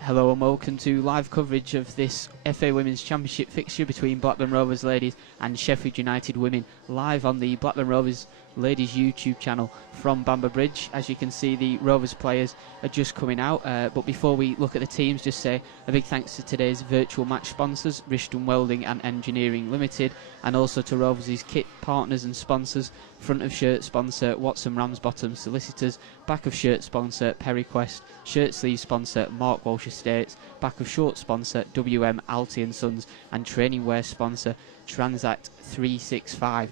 Hello and welcome to live coverage of this FA Women's Championship fixture between Blackburn Rovers ladies and Sheffield United women, live on the Blackburn Rovers ladies YouTube channel from Bamber Bridge. As you can see, the Rovers players are just coming out, but before we look at the teams, just say a big thanks to today's virtual match sponsors, Rishton Welding and Engineering Limited, and also to Rovers' kit partners and sponsors, front of shirt sponsor Watson Ramsbottom Solicitors, back of shirt sponsor Periquest, shirt sleeve sponsor Mark Walsh Estates, back of short sponsor WM Alty & Sons, and training wear sponsor Transact 365.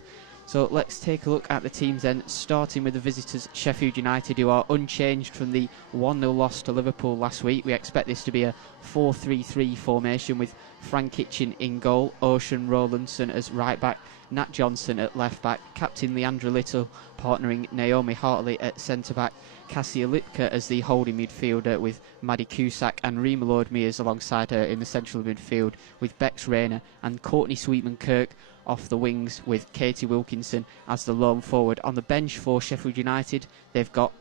So let's take a look at the teams then, starting with the visitors Sheffield United, who are unchanged from the 1-0 loss to Liverpool last week. We expect this to be a 4-3-3 formation with Frank Kitchen in goal, Ocean Rowlandson as right back, Nat Johnson at left back, captain Leandra Little partnering Naomi Hartley at centre back, Cassia Lipka as the holding midfielder with Maddie Cusack and Rima Lord-Mears alongside her in the central midfield with Bex Rayner and Courtney Sweetman-Kirk off the wings with Katie Wilkinson as the lone forward. On the bench for Sheffield United, they've got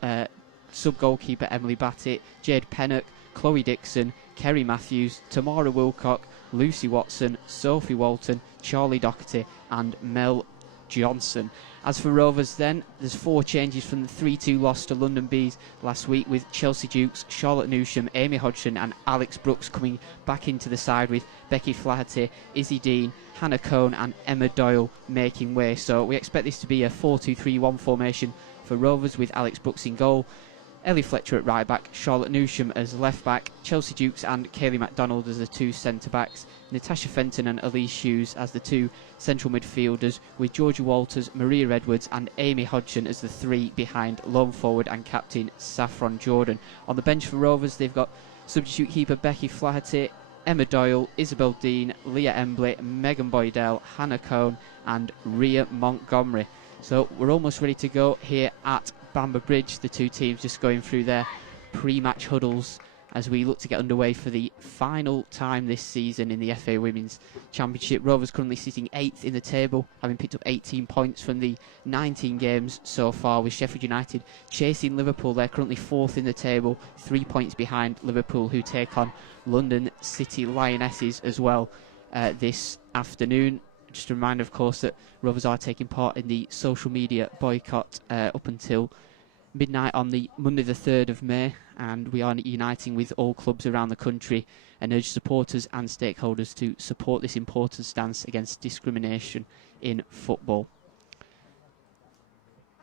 sub-goalkeeper Emily Battett, Jade Pennock, Chloe Dixon, Kerry Matthews, Tamara Wilcock, Lucy Watson, Sophie Walton, Charlie Doherty and Mel Johnson. As for Rovers then, there's 4 changes from the 3-2 loss to London Bees last week, with Chelsea Dukes, Charlotte Newsham, Amy Hodgson and Alex Brooks coming back into the side, with Becky Flaherty, Izzy Dean, Hannah Cohn and Emma Doyle making way. So we expect this to be a 4-2-3-1 formation for Rovers, with Alex Brooks in goal, Ellie Fletcher at right back, Charlotte Newsham as left back, Chelsea Dukes and Kaylee MacDonald as the 2 centre backs, Natasha Fenton and Elise Hughes as the 2 central midfielders, with Georgia Walters, Maria Edwards and Amy Hodgson as the 3 behind lone forward and captain Saffron Jordan. On the bench for Rovers, they've got substitute keeper Becky Flaherty, Emma Doyle, Isabel Dean, Leah Embley, Megan Boydell, Hannah Cohn and Rhea Montgomery. So we're almost ready to go here at Bamber Bridge. The 2 teams just going through their pre-match huddles as we look to get underway for the final time this season in the FA Women's Championship. Rovers currently sitting 8th in the table, having picked up 18 points from the 19 games so far, with Sheffield United chasing Liverpool. They're currently 4th in the table, 3 points behind Liverpool, who take on London City Lionesses as well this afternoon. Just a reminder, of course, that Rovers are taking part in the social media boycott up until midnight on the Monday the 3rd of May, and we are uniting with all clubs around the country and urge supporters and stakeholders to support this important stance against discrimination in football.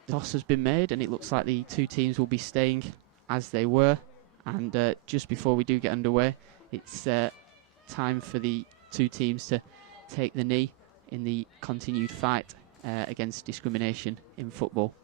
The toss has been made and it looks like the 2 teams will be staying as they were, and just before we do get underway, it's time for the 2 teams to take the knee in the continued fight against discrimination in football.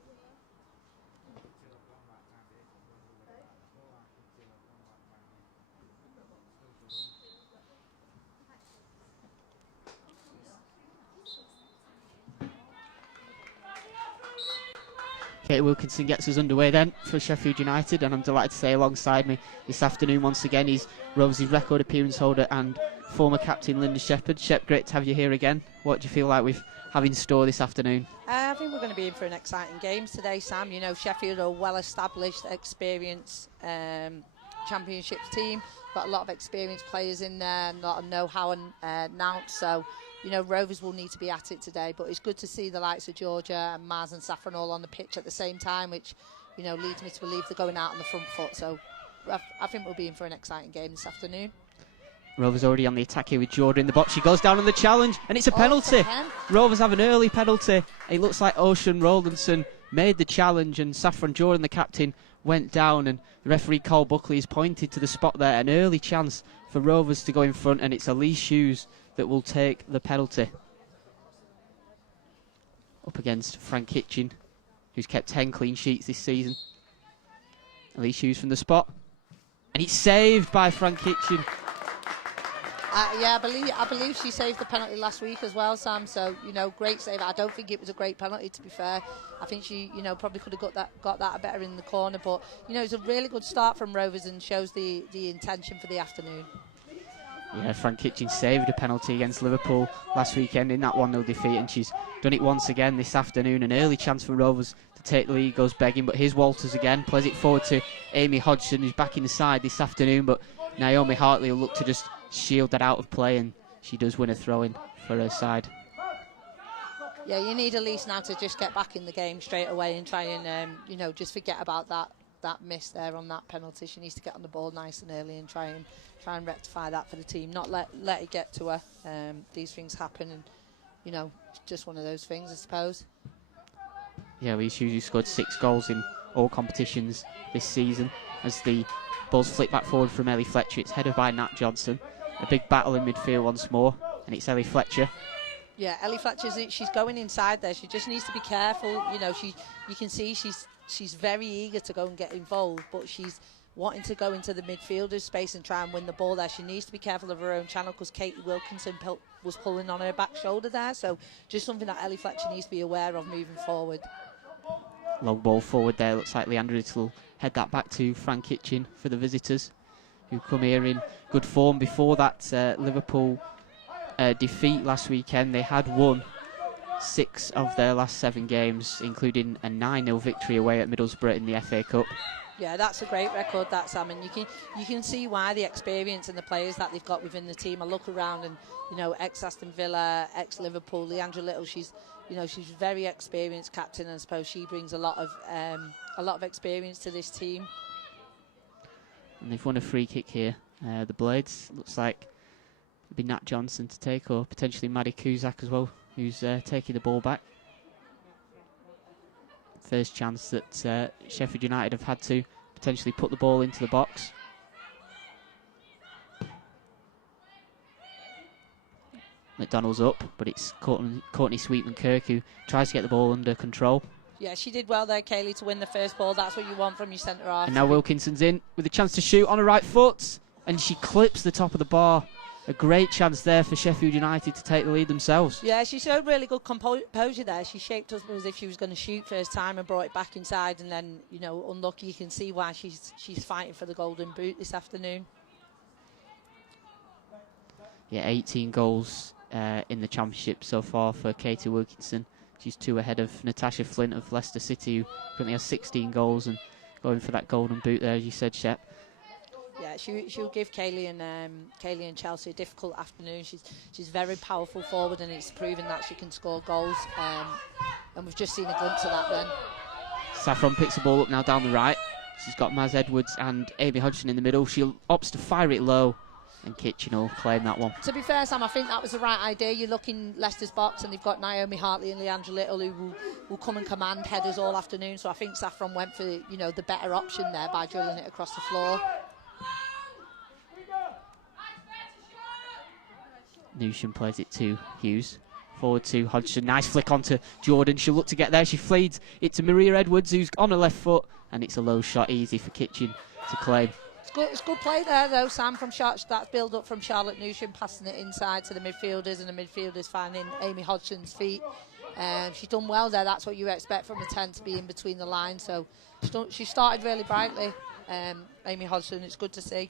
Kate Wilkinson gets us underway then for Sheffield United, and I'm delighted to say alongside me this afternoon once again is Rovers' record appearance holder and former captain Linda Shepherd. Shep, great to have you here again. What do you feel like we have in store this afternoon? I think we're going to be in for an exciting game today, Sam. You know, Sheffield are a well-established, experienced championships team. Got a lot of experienced players in there, a lot of know-how and nous. So, you know, Rovers will need to be at it today. But it's good to see the likes of Georgia and Mars and Saffron all on the pitch at the same time, which, you know, leads me to believe they're going out on the front foot. So I think we'll be in for an exciting game this afternoon. Rovers already on the attack here with Jordan in the box. She goes down on the challenge and it's a penalty. Rovers have an early penalty. It looks like Ocean Rowlandson made the challenge and Saffron Jordan, the captain, went down, and the referee Cole Buckley has pointed to the spot there. An early chance for Rovers to go in front, and it's Elise Hughes that will take the penalty. Up against Frank Kitchen, who's kept 10 clean sheets this season. Elise Hughes from the spot, and it's saved by Frank Kitchen. Yeah, I believe she saved the penalty last week as well, Sam. So, you know, great save. I don't think it was a great penalty, to be fair. I think she, you know, probably could have got that better in the corner. But, you know, it's a really good start from Rovers and shows the intention for the afternoon. Yeah, Frank Kitchen saved a penalty against Liverpool last weekend in that 1-0 defeat, and she's done it once again this afternoon. An early chance for Rovers to take the lead goes begging, but here's Walters again, plays it forward to Amy Hodgson, who's back in the side this afternoon, but Naomi Hartley will look to just shield that out of play, and she does win a throw-in for her side. Yeah, you need Elise now to just get back in the game straight away and try and, just forget about that miss there on that penalty. She needs to get on the ball nice and early and try and rectify that for the team. Not let it get to her. These things happen, and it's just one of those things, I suppose. Yeah, Elise usually scored 6 goals in all competitions this season. As the ball's flicked back forward from Ellie Fletcher, it's headed by Nat Johnson. A big battle in midfield once more, and it's Ellie Fletcher. Yeah, Ellie Fletcher, she's going inside there. She just needs to be careful. You can see she's very eager to go and get involved, but she's wanting to go into the midfielder's space and try and win the ball there. She needs to be careful of her own channel, because Katie Wilkinson was pulling on her back shoulder there. So just something that Ellie Fletcher needs to be aware of moving forward. Long ball forward there. Looks like Leandra Little will head that back to Frank Kitchen for the visitors, who come here in good form. Before that Liverpool defeat last weekend, they had won 6 of their last 7 games, including a 9-0 victory away at Middlesbrough in the FA Cup. Yeah, that's a great record, that, Sam, and you can see why the experience and the players that they've got within the team. I look around and ex-Aston Villa, ex-Liverpool, Leandra Little, she's very experienced captain, and I suppose she brings a lot of experience to this team. And they've won a free kick here. The Blades, looks like it'll be Nat Johnson to take, or potentially Maddie Kuzak as well, who's taking the ball back. First chance that Sheffield United have had to potentially put the ball into the box. McDonald's up, but it's Courtney Sweetman-Kirk who tries to get the ball under control. Yeah, she did well there, Kaylee, to win the first ball. That's what you want from your centre-half. And now Wilkinson's in with a chance to shoot on her right foot, and she clips the top of the bar. A great chance there for Sheffield United to take the lead themselves. Yeah, she showed really good composure there. She shaped us as if she was going to shoot first time and brought it back inside, and then, unlucky. You can see why she's fighting for the golden boot this afternoon. Yeah, 18 goals in the championship so far for Katie Wilkinson. She's 2 ahead of Natasha Flint of Leicester City, who currently has 16 goals and going for that golden boot there, as you said, Shep. Yeah, she'll give Kaylee and Chelsea a difficult afternoon. She's very powerful forward, and it's proven that she can score goals. And we've just seen a glimpse of that then. Saffron picks the ball up now down the right. She's got Maz Edwards and Amy Hodgson in the middle. She opts to fire it low, and Kitchen will claim that one. To be fair, Sam, I think that was the right idea. You look in Leicester's box, and they've got Naomi Hartley and Leandra Little, who will come and command headers all afternoon. So I think Saffron went for the better option there by drilling it across the floor. Newsham plays it to Hughes. Forward to Hodgson. Nice flick onto Jordan. She'll look to get there. She flees it to Maria Edwards, who's on her left foot, and it's a low shot, easy for Kitchen to claim. It's good play there, though, Sam, from that build up from Charlotte Newsham, passing it inside to the midfielders, and the midfielders finding Amy Hodgson's feet. She's done well there. That's what you expect from a 10, to be in between the lines. So she started really brightly, Amy Hodgson. It's good to see.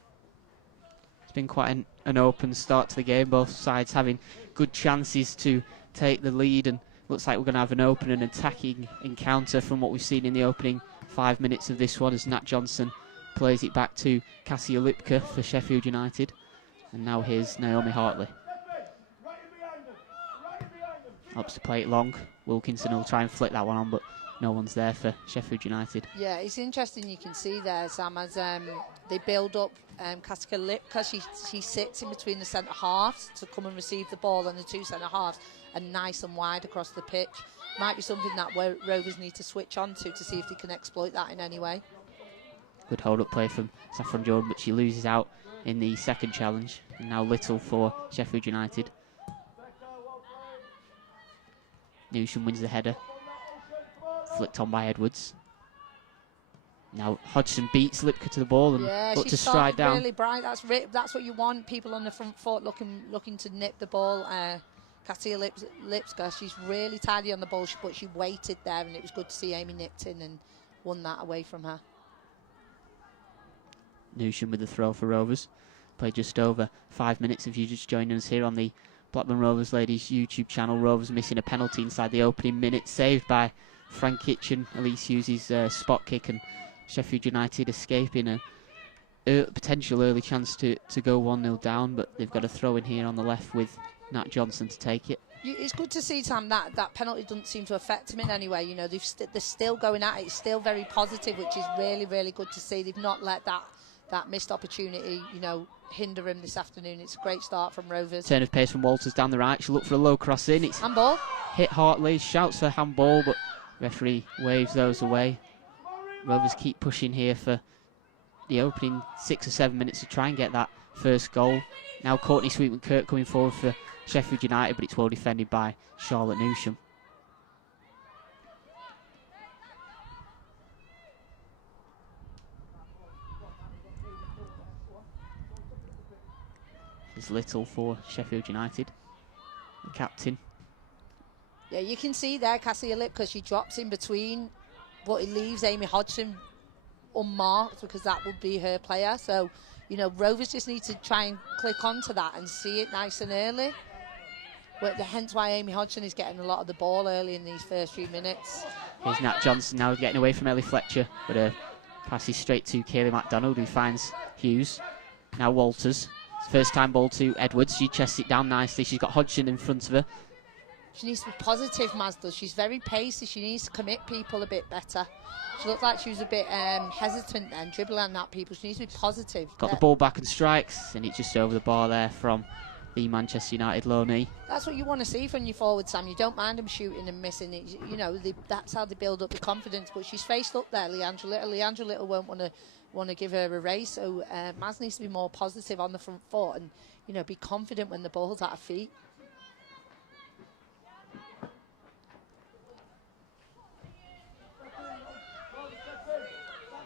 It's been quite an open start to the game, both sides having good chances to take the lead, and looks like we're going to have an open and attacking encounter from what we've seen in the opening 5 minutes of this one, as Nat Johnson plays it back to Cassia Lipka for Sheffield United. And now here's Naomi Hartley. Helps to play it long. Wilkinson will try and flick that one on, but no one's there for Sheffield United. Yeah, it's interesting. You can see there, Sam, as they build up Cassia Lipka. She sits in between the centre halves to come and receive the ball, and the 2 centre halves are nice and wide across the pitch. Might be something that Rovers need to switch on to see if they can exploit that in any way. Good hold-up play from Saffron Jordan, but she loses out in the second challenge. And now Little for Sheffield United. Newsham wins the header. Flicked on by Edwards. Now Hodgson beats Lipka to the ball and look to stride down. Really bright. That's what you want. People on the front foot looking to nip the ball. Cassia Lipska, she's really tidy on the ball, but she waited there, and it was good to see Amy nipped in and won that away from her. Newsham with the throw for Rovers. Played just over 5 minutes. If you just joined us here on the Blackburn Rovers Ladies YouTube channel, Rovers missing a penalty inside the opening minute, saved by Frank Kitchen. Elise Hughes' spot kick, and Sheffield United escaping a potential early chance to go 1-0 down, but they've got a throw in here on the left with Nat Johnson to take it. It's good to see, Sam, that penalty doesn't seem to affect him in any way. You know, they're still going at it. It's still very positive, which is really, really good to see. They've not let that missed opportunity, you know, hinder him this afternoon. It's a great start from Rovers. Turn of pace from Walters down the right. She'll look for a low cross in. It's handball. Hit Hartley, shouts for handball, but referee waves those away. Rovers keep pushing here for the opening 6 or 7 minutes to try and get that first goal. Now Courtney Sweetman-Kirk coming forward for Sheffield United, but it's well defended by Charlotte Newsham. There's Little for Sheffield United, the captain. Yeah, you can see there Cassia Lipka, she drops in between, but it leaves Amy Hodgson unmarked because that would be her player. So, you know, Rovers just need to try and click onto that and see it nice and early. Hence why Amy Hodgson is getting a lot of the ball early in these first few minutes. Here's Nat Johnson now getting away from Ellie Fletcher, but passes straight to Kaylee MacDonald, who finds Hughes. Now Walters. First time ball to Edwards. She chests it down nicely. She's got Hodgson in front of her. She needs to be positive, Mazda. She's very pacey. She needs to commit people a bit better. She looked like she was a bit hesitant then, dribbling at people. She needs to be positive. Got the ball back and strikes, and it's just over the bar there from the Manchester United low knee. That's what you want to see from your forward, Sam. You don't mind them shooting and missing it. You know, that's how they build up the confidence. But she's faced up there, Leandra Little. Leandra Little won't want to give her a race. So Maz needs to be more positive on the front foot and, you know, be confident when the ball's at her feet.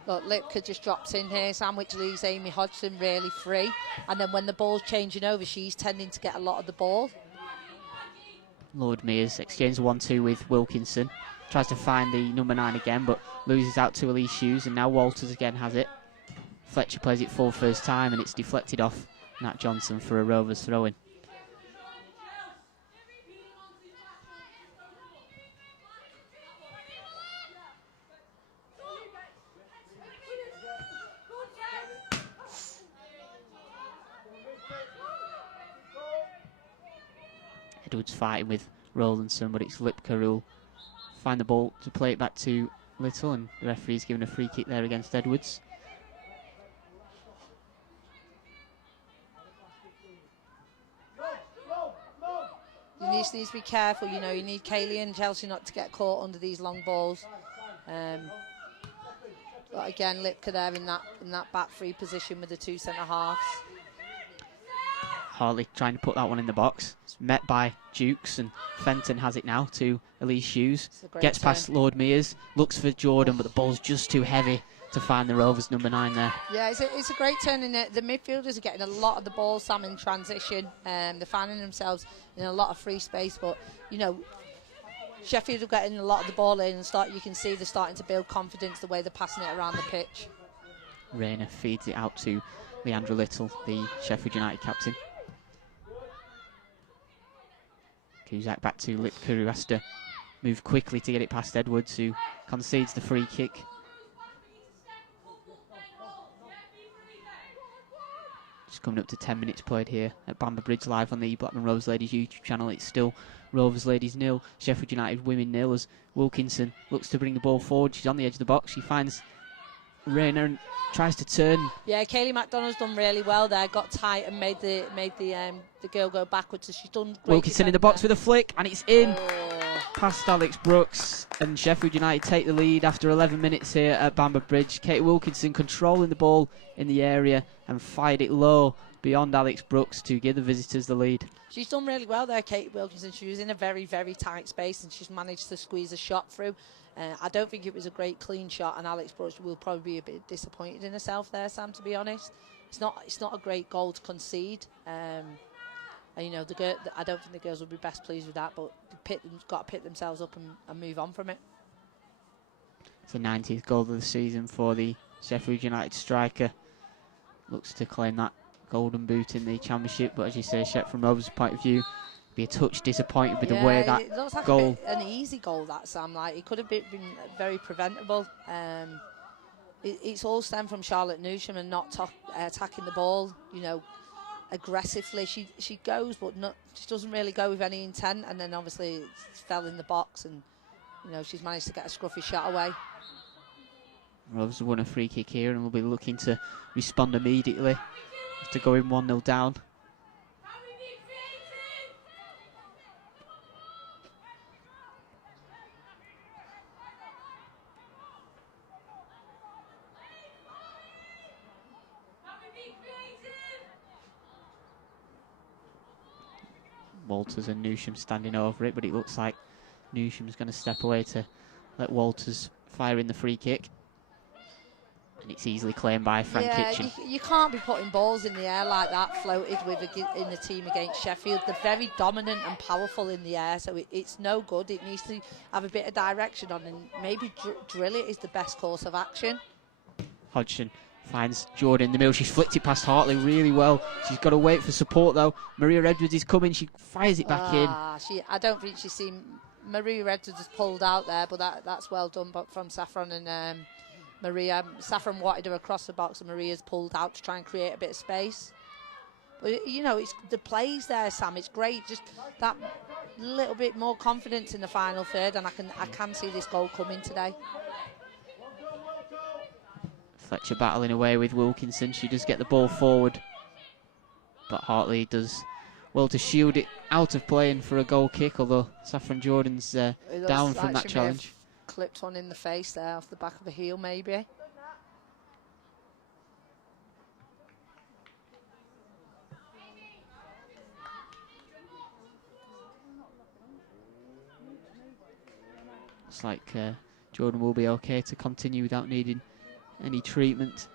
Look, Lipka just drops in here, Sam, which leaves Amy Hodgson really free. And then when the ball's changing over, she's tending to get a lot of the ball. Lord Mears exchanges 1-2 with Wilkinson. Tries to find the number 9 again, but loses out to Elise Hughes. And now Walters again has it. Fletcher plays it full first time, and it's deflected off Nat Johnson for a Rovers throw-in. Edwards fighting with Rowlandson, but it's Lipka who'll find the ball to play it back to Little, and the referee's given a free kick there against Edwards. You need to be careful, you know, you need Kaylee and Chelsea not to get caught under these long balls. But again, Lipka there in that back free position with the two centre-halves. Hartley trying to put that one in the box. It's met by Dukes, and Fenton has it now to Elise Hughes. Gets past Lord Mears, looks for Jordan, but the ball's just too heavy to find the Rovers number 9 there. Yeah, it's a great turn in it. The midfielders are getting a lot of the ball, Sam, in transition. They're finding themselves in a lot of free space, but, you know, Sheffield are getting a lot of the ball in, and you can see they're starting to build confidence the way they're passing it around the pitch. Rayner feeds it out to Leandra Little, the Sheffield United captain. Cusack back to Lipka, who has to move quickly to get it past Edwards, who concedes the free kick. Just coming up to 10 minutes played here at Bamber Bridge, live on the Blackburn Rovers Ladies YouTube channel. It's still Rovers Ladies 0, Sheffield United Women 0, as Wilkinson looks to bring the ball forward. She's on the edge of the box. She finds Rayner and tries to turn. Yeah, Kaylee MacDonald's done really well there. Got tight and made the girl go backwards. So she's done great. Wilkinson in the box with a flick, and it's in. Past Alex Brooks, and Sheffield United take the lead after 11 minutes here at Bamber Bridge. Kate Wilkinson controlling the ball in the area and fired it low beyond Alex Brooks to give the visitors the lead. She's done really well there, Kate Wilkinson. She was in a very, very tight space, and she's managed to squeeze a shot through. I don't think it was a great clean shot, and Alex Brooks will probably be a bit disappointed in herself there, Sam, to be honest. It's not a great goal to concede. And, you know, I don't think the girls will be best pleased with that, but they've got to pick themselves up and move on from it. It's the 90th goal of the season for the Sheffield United striker. Looks to claim that golden boot in the championship, but as you say, Shep, from Rovers' point of view, be a touch disappointed with the way that it looks like goal. An easy goal, that, Sam. Like, it could have been very preventable. it's all stemmed from Charlotte Newsham and not attacking the ball, aggressively. She goes, but she doesn't really go with any intent, and then obviously it fell in the box, and she's managed to get a scruffy shot away. Rovers have won a free kick here and will be looking to respond immediately after going 1-0 down. Walters and Newsham standing over it, but it looks like Newsham's going to step away to let Walters fire in the free kick. And it's easily claimed by Frank Kitchen. You can't be putting balls in the air like that, floated in the team against Sheffield. They're very dominant and powerful in the air, so it's no good. It needs to have a bit of direction on, and maybe drill it is the best course of action. Hodgson finds Jordan in the middle. She's flicked it past Hartley really well. She's got to wait for support though. Maria Edwards is coming. She fires it back in. I don't think she's seen Maria Edwards has pulled out there, but that's well done from Saffron and Maria. Saffron wanted her across the box and Maria's pulled out to try and create a bit of space. But it's the plays there, Sam. It's great. Just that little bit more confidence in the final third, and I can see this goal coming today. Fletcher battling away with Wilkinson. She does get the ball forward, but Hartley does well to shield it out of play and for a goal kick, although Saffron Jordan's down from that challenge. Clipped one in the face there off the back of the heel, maybe. Looks like Jordan will be okay to continue without needing any treatment.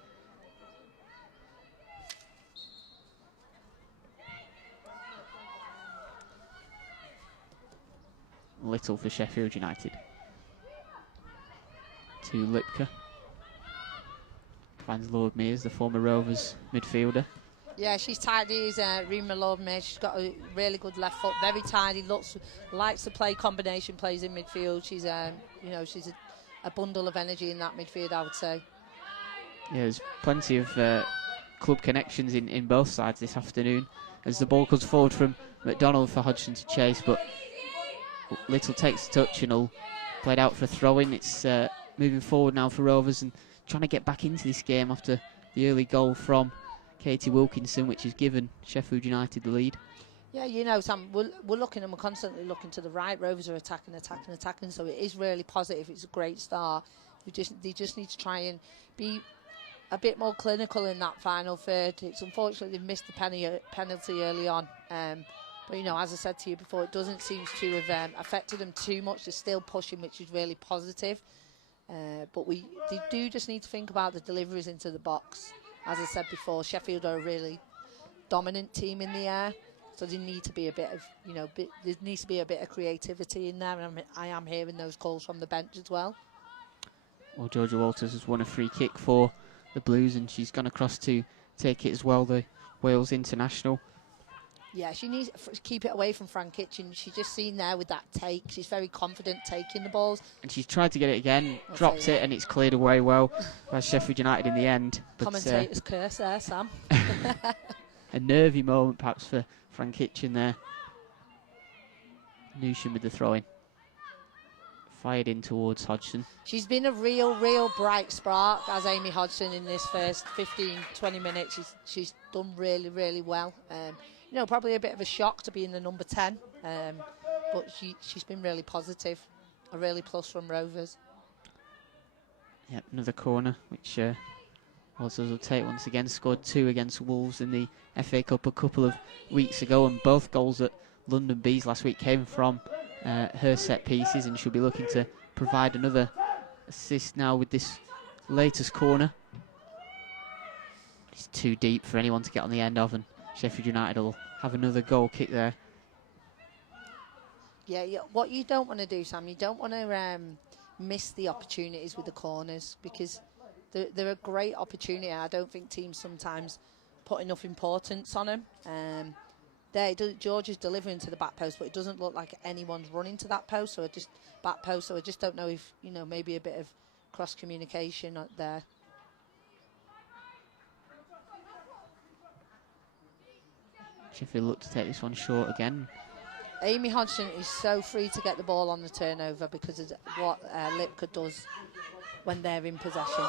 Little for Sheffield United. To Lipka. Finds Lord Mears, the former Rovers midfielder. Yeah, she's tidy as Rima Lord Mears. She's got a really good left foot, very tidy. Likes to play combination plays in midfield. She's she's a bundle of energy in that midfield, I would say. Yeah, there's plenty of club connections in both sides this afternoon as the ball comes forward from McDonald for Hodgson to chase, but Little takes the touch and will play it out for a throw-in. It's moving forward now for Rovers and trying to get back into this game after the early goal from Katie Wilkinson, which has given Sheffield United the lead. Yeah, Sam, we're looking and we're constantly looking to the right. Rovers are attacking, so it is really positive. It's a great start. They just need to try and be a bit more clinical in that final third. It's unfortunate they've missed the penalty early on. But, as I said to you before, it doesn't seem to have affected them too much. They're still pushing, which is really positive. But they do just need to think about the deliveries into the box. As I said before, Sheffield are a really dominant team in the air. So there need to be a bit of, there needs to be a bit of creativity in there. And I am hearing those calls from the bench as well. Well, Georgia Walters has won a free kick for the Blues, and she's gone across to take it as well, the Wales international. Yeah, she needs to keep it away from Frank Kitchen. She's just seen there with that take. She's very confident taking the balls. And she's tried to get it again, dropped it, and it's cleared away well by Sheffield United in the end. But, commentator's curse there, Sam. A nervy moment perhaps for Frank Kitchen there. Newsham with the throw-in. Fired in towards Hodgson. She's been a real bright spark as Amy Hodgson in this first 15-20 minutes. She's done really well. Probably a bit of a shock to be in the number 10, but she's been really positive. A really plus from Rovers. Yep, another corner, which Walters will take once again. Scored 2 against Wolves in the FA Cup a couple of weeks ago, and both goals at London Bees last week came from her set pieces, and she'll be looking to provide another assist now with this latest corner. It's too deep for anyone to get on the end of, and Sheffield United will have another goal kick there. Yeah, what you don't want to do, Sam, you don't want to miss the opportunities with the corners, because they're a great opportunity. I don't think teams sometimes put enough importance on them. George is delivering to the back post, but it doesn't look like anyone's running to that post, so I just don't know if maybe a bit of cross communication there. Sheffield look to take this one short again. Amy Hodgson is so free to get the ball on the turnover because of what Lipka does when they're in possession.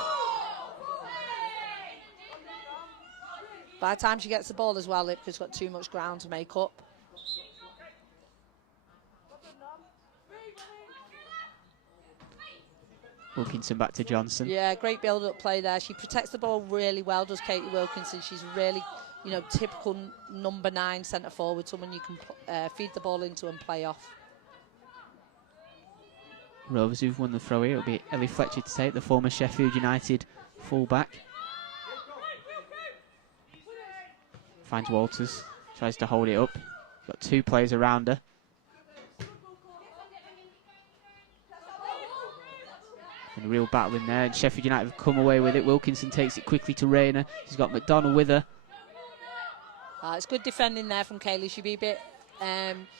By the time she gets the ball as well, Lipka's got too much ground to make up. Wilkinson back to Johnson. Yeah, great build-up play there. She protects the ball really well, does Katie Wilkinson. She's really, you know, typical number 9 centre forward, someone you can feed the ball into and play off. Rovers who've won the throw here. It'll be Ellie Fletcher to take, the former Sheffield United full-back. Finds Walters, tries to hold it up. Got 2 players around her. And a real battle in there, and Sheffield United have come away with it. Wilkinson takes it quickly to Rayner. She's got McDonald with her. It's good defending there from Kaylee. She'd be a bit,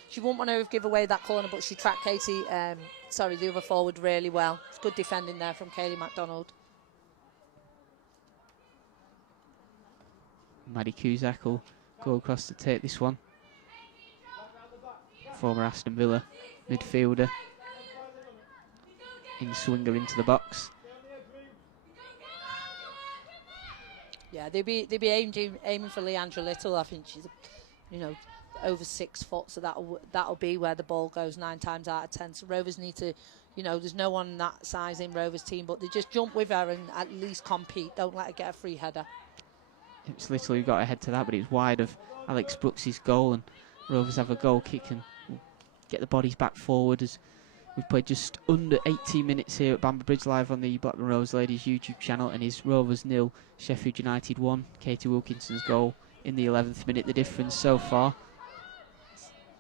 she wouldn't want to give away that corner, but she tracked Katie, the other forward really well. It's good defending there from Kaylee McDonald. Maddie Cusack will go across to take this one. Former Aston Villa midfielder. In swinger into the box. Yeah, they'd be aiming for Leandra Little. I think she's, you know, over 6 foot, so that'll be where the ball goes 9 times out of 10. So Rovers need to, you know, there's no one that size in Rovers team, but they just jump with her and at least compete. Don't let her get a free header. It's Little who got ahead to that, but it was wide of Alex Brooks' goal, and Rovers have a goal kick and get the bodies back forward as we've played just under 18 minutes here at Bamber Bridge live on the Blackburn Rovers Ladies YouTube channel, and is Rovers 0, Sheffield United 1. Katie Wilkinson's goal in the 11th minute, the difference so far.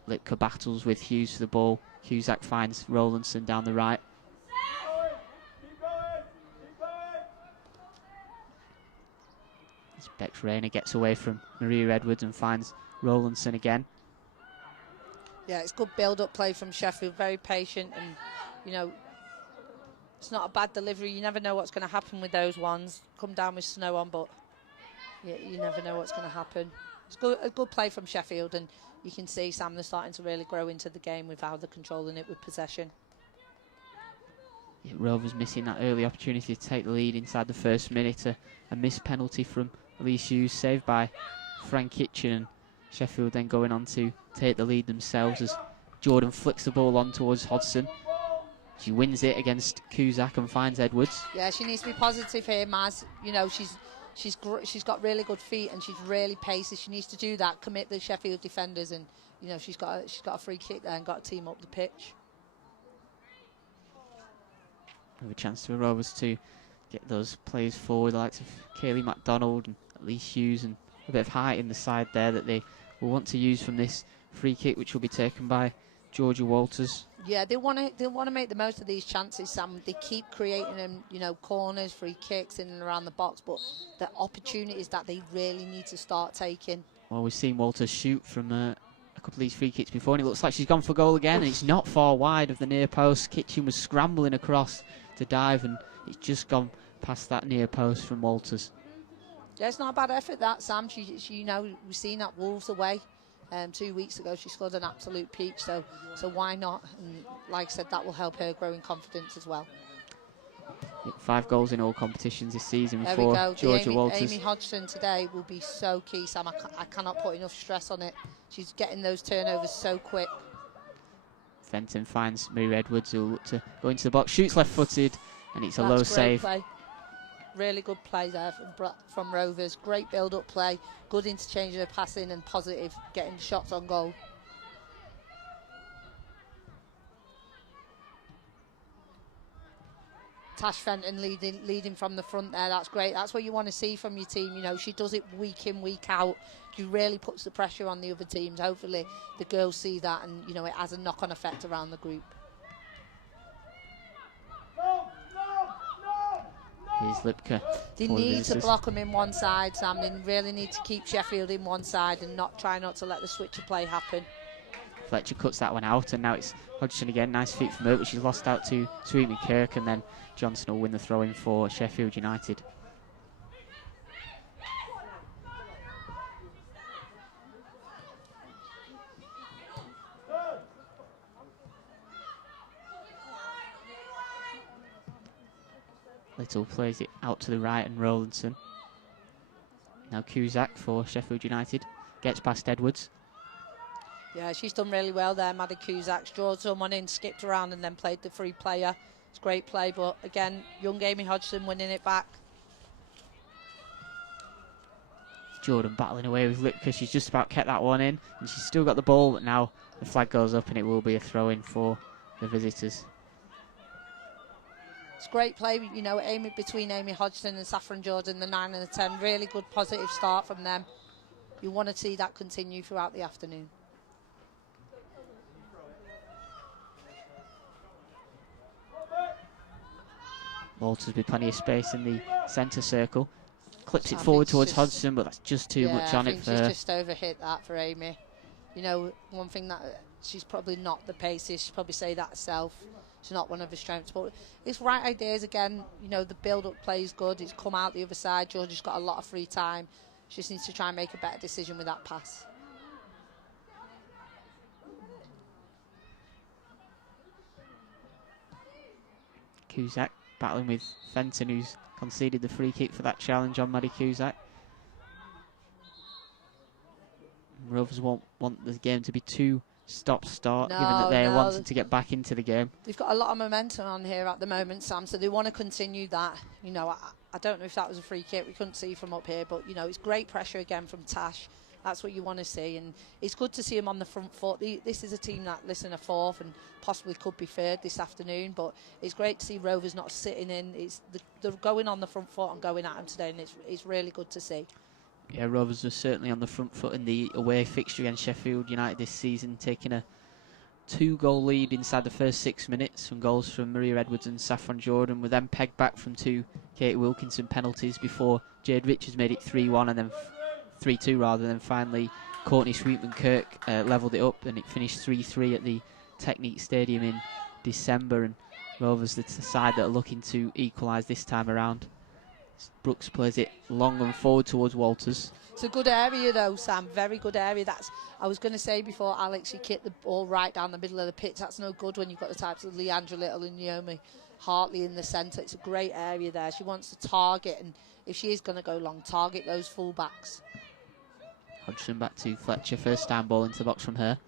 Lipka battles with Hughes for the ball. Cusack finds Rowlandson down the right. As Bex Rayner gets away from Maria Edwards and finds Rowlandson again. Yeah, it's good build-up play from Sheffield, very patient, and, you know, it's not a bad delivery. You never know what's going to happen with those ones. Come down with snow on, but you never know what's going to happen. It's a good play from Sheffield, and you can see, Sam, they're starting to really grow into the game with how they're controlling it with possession. Yeah, Rovers missing that early opportunity to take the lead inside the first minute. A missed penalty from Elise Hughes, saved by Frank Kitchen, and Sheffield then going on to take the lead themselves as Jordan flicks the ball on towards Hodgson. She wins it against Cusack and finds Edwards. Yeah, she needs to be positive here, Maz. You know, she's got really good feet and she's really pacey. She needs to do that, commit the Sheffield defenders, and, you know, she's got a free kick there and got a team up the pitch. Have a chance for Rovers to get those players forward, the likes of Kaylee McDonald and Elise Hughes, and a bit of height in the side there that they will want to use from this free kick, which will be taken by Georgia Walters. Yeah, they want to make the most of these chances, Sam. They keep creating them, you know, corners, free kicks in and around the box, but the opportunities that they really need to start taking. Well, we've seen Walters shoot from a couple of these free kicks before, and it looks like she's gone for goal again, and it's not far wide of the near post. Kitchen was scrambling across to dive, and it's just gone past that near post from Walters. Yeah, it's not a bad effort, that, Sam. She you know, we've seen that Wolves away 2 weeks ago. She scored an absolute peach, so why not? And like I said, that will help her grow in confidence as well. 5 goals in all competitions this season There for we go. Georgia Walters. Amy Hodgson today will be so key, Sam. I cannot put enough stress on it. She's getting those turnovers so quick. Fenton finds Maria Edwards, who'll look to go into the box, shoots left-footed, and it's a low save. Play. Really good play there from Rovers. Great build-up play, good interchange of passing and positive, getting shots on goal. Tash Fenton leading from the front there. That's great. That's what you want to see from your team. You know, she does it week in, week out. She really puts the pressure on the other teams. Hopefully the girls see that, and, you know, it has a knock-on effect around the group. Here's Lipka. They need to block them in one side, Sam. They really need to keep Sheffield in one side and try not to let the switch of play happen. Fletcher cuts that one out, and now it's Hodgson again. Nice feet from her, but she's lost out to Sweet McKirk, and then Johnson will win the throw-in for Sheffield United. Little plays it out to the right, and Rowlandson. Now Cusack for Sheffield United. Gets past Edwards. Yeah, she's done really well there, Maddie Cusack. Draws someone in, skipped around and then played the free player. It's great play, but again, young Amy Hodgson winning it back. Jordan battling away with Lipka. She's just about kept that one in, and she's still got the ball, but now the flag goes up and it will be a throw-in for the visitors. It's great play, you know, between Amy Hodgson and Saffron Jordan, the 9 and the 10. Really good positive start from them. You want to see that continue throughout the afternoon. Walters with plenty of space in the centre circle. Clips it forward towards Hodgson, but that's just too much on it for her. She's just overhit that for Amy. You know, one thing that she's probably not the paces. She'd probably say that herself. It's not one of her strengths, but it's right ideas again. You know, the build-up play is good. It's come out the other side. Georgia's got a lot of free time. She just needs to try and make a better decision with that pass. Cusack battling with Fenton, who's conceded the free kick for that challenge on Maddie Cusack. Rovers won't want the game to be too stop-start, given that they're wanting to get back into the game. They've got a lot of momentum on here at the moment, Sam, so they want to continue that. You know, I don't know if that was a free kick. We couldn't see from up here, but, you know, it's great pressure again from Tash. That's what you want to see, and it's good to see them on the front foot. This is a team that, listen, are fourth and possibly could be third this afternoon, but it's great to see Rovers not sitting in. They're going on the front foot and going at them today, and it's really good to see. Yeah, Rovers are certainly on the front foot in the away fixture against Sheffield United this season, taking a 2-goal lead inside the first 6 minutes from goals from Maria Edwards and Saffron Jordan, were then pegged back from 2 Katie Wilkinson penalties before Jade Richards made it 3-1 and then 3-2 rather, than finally Courtney Sweetman-Kirk levelled it up, and it finished 3-3 at the Technique Stadium in December, and Rovers the side that are looking to equalise this time around. Brooks plays it long and forward towards Walters. It's a good area though, Sam, very good area. I was going to say before, Alex, you kicked the ball right down the middle of the pitch. That's no good when you've got the types of Leandra Little and Naomi Hartley in the centre. It's a great area there. She wants to target, and if she is going to go long, target those full-backs. Hodgson back to Fletcher, first time ball into the box from her.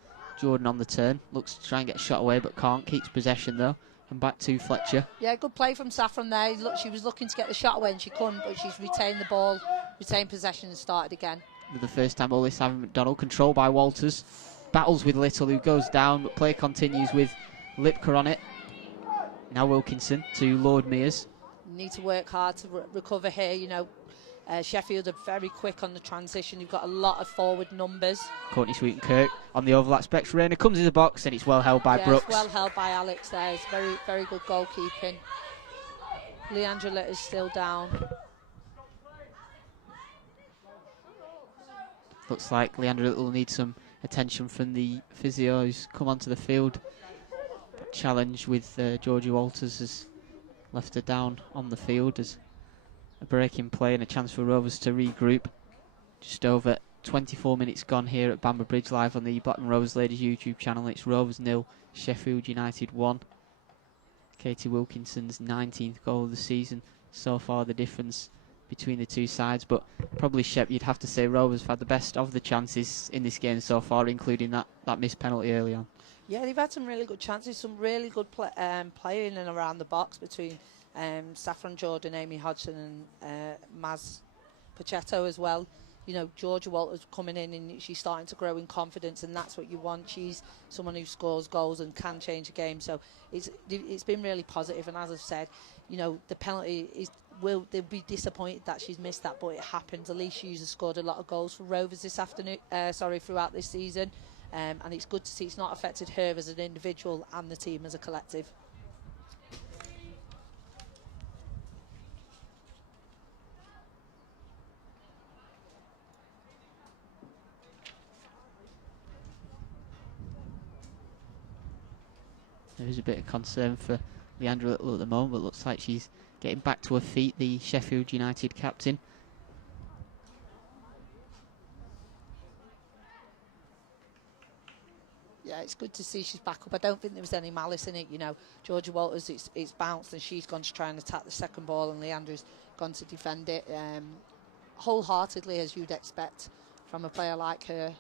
Jordan on the turn, looks to try and get a shot away but can't, keeps possession though. And back to Fletcher. Yeah, good play from Saffron there. Look, she was looking to get the shot away and she couldn't, but she's retained the ball, retained possession and started again. The first time ball this time, McDonald, controlled by Walters. Battles with Little, who goes down, but play continues with Lipka on it. Now Wilkinson to Lord Mears. Need to work hard to recover here, you know. Sheffield are very quick on the transition. You've got a lot of forward numbers. Courtney Sweetman-Kirk on the overlap. Specs Rayner comes in the box and it's well held by Brooks. It's well held by Alex there. It's very, very good goalkeeping. Leandra Litt is still down. Looks like Leandra Little will need some attention from the physio who's come onto the field. That challenge with Georgie Walters has left her down on the field as a break in play and a chance for Rovers to regroup. Just over 24 minutes gone here at Bamber Bridge, live on the Blackburn Rovers Ladies YouTube channel. It's Rovers 0, Sheffield United 1. Katie Wilkinson's 19th goal of the season. So far the difference between the two sides, but probably Shep, you'd have to say Rovers have had the best of the chances in this game so far, including that missed penalty early on. Yeah, they've had some really good chances, some really good play in and around the box between Saffron Jordan, Amy Hodgson and Maz Pachetto as well. You know, Georgia Walters coming in and she's starting to grow in confidence, and that's what you want. She's someone who scores goals and can change a game, so it's been really positive. And as I've said, you know, the penalty they'll be disappointed that she's missed that, but it happens. Elise Hughes has scored a lot of goals for Rovers this afternoon, throughout this season, and it's good to see it's not affected her as an individual and the team as a collective. There is a bit of concern for Leandra Little at the moment, but looks like she's getting back to her feet, the Sheffield United captain. Yeah, it's good to see she's back up. I don't think there was any malice in it. You know, Georgia Walters, it's bounced and she's gone to try and attack the second ball, and Leandra's gone to defend it wholeheartedly, as you'd expect from a player like her.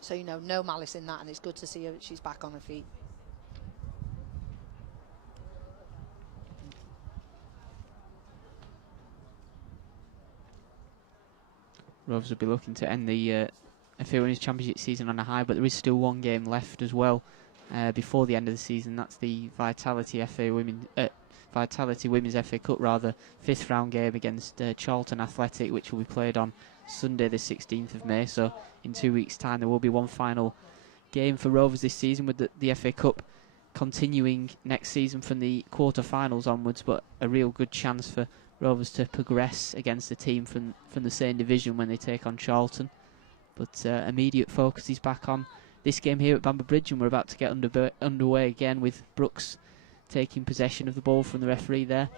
So, you know, no malice in that, and it's good to see her. She's back on her feet. Rovers will be looking to end the FA Women's Championship season on a high, but there is still one game left as well before the end of the season. That's the Vitality Women's FA Cup, rather, 5th round game against Charlton Athletic, which will be played on Sunday the 16th of May. So in 2 weeks' time there will be one final game for Rovers this season, with the FA Cup continuing next season from the quarter-finals onwards, but a real good chance for Rovers to progress against a team from the same division when they take on Charlton. But immediate focus is back on this game here at Bamber Bridge, and we're about to get underway again with Brooks taking possession of the ball from the referee there.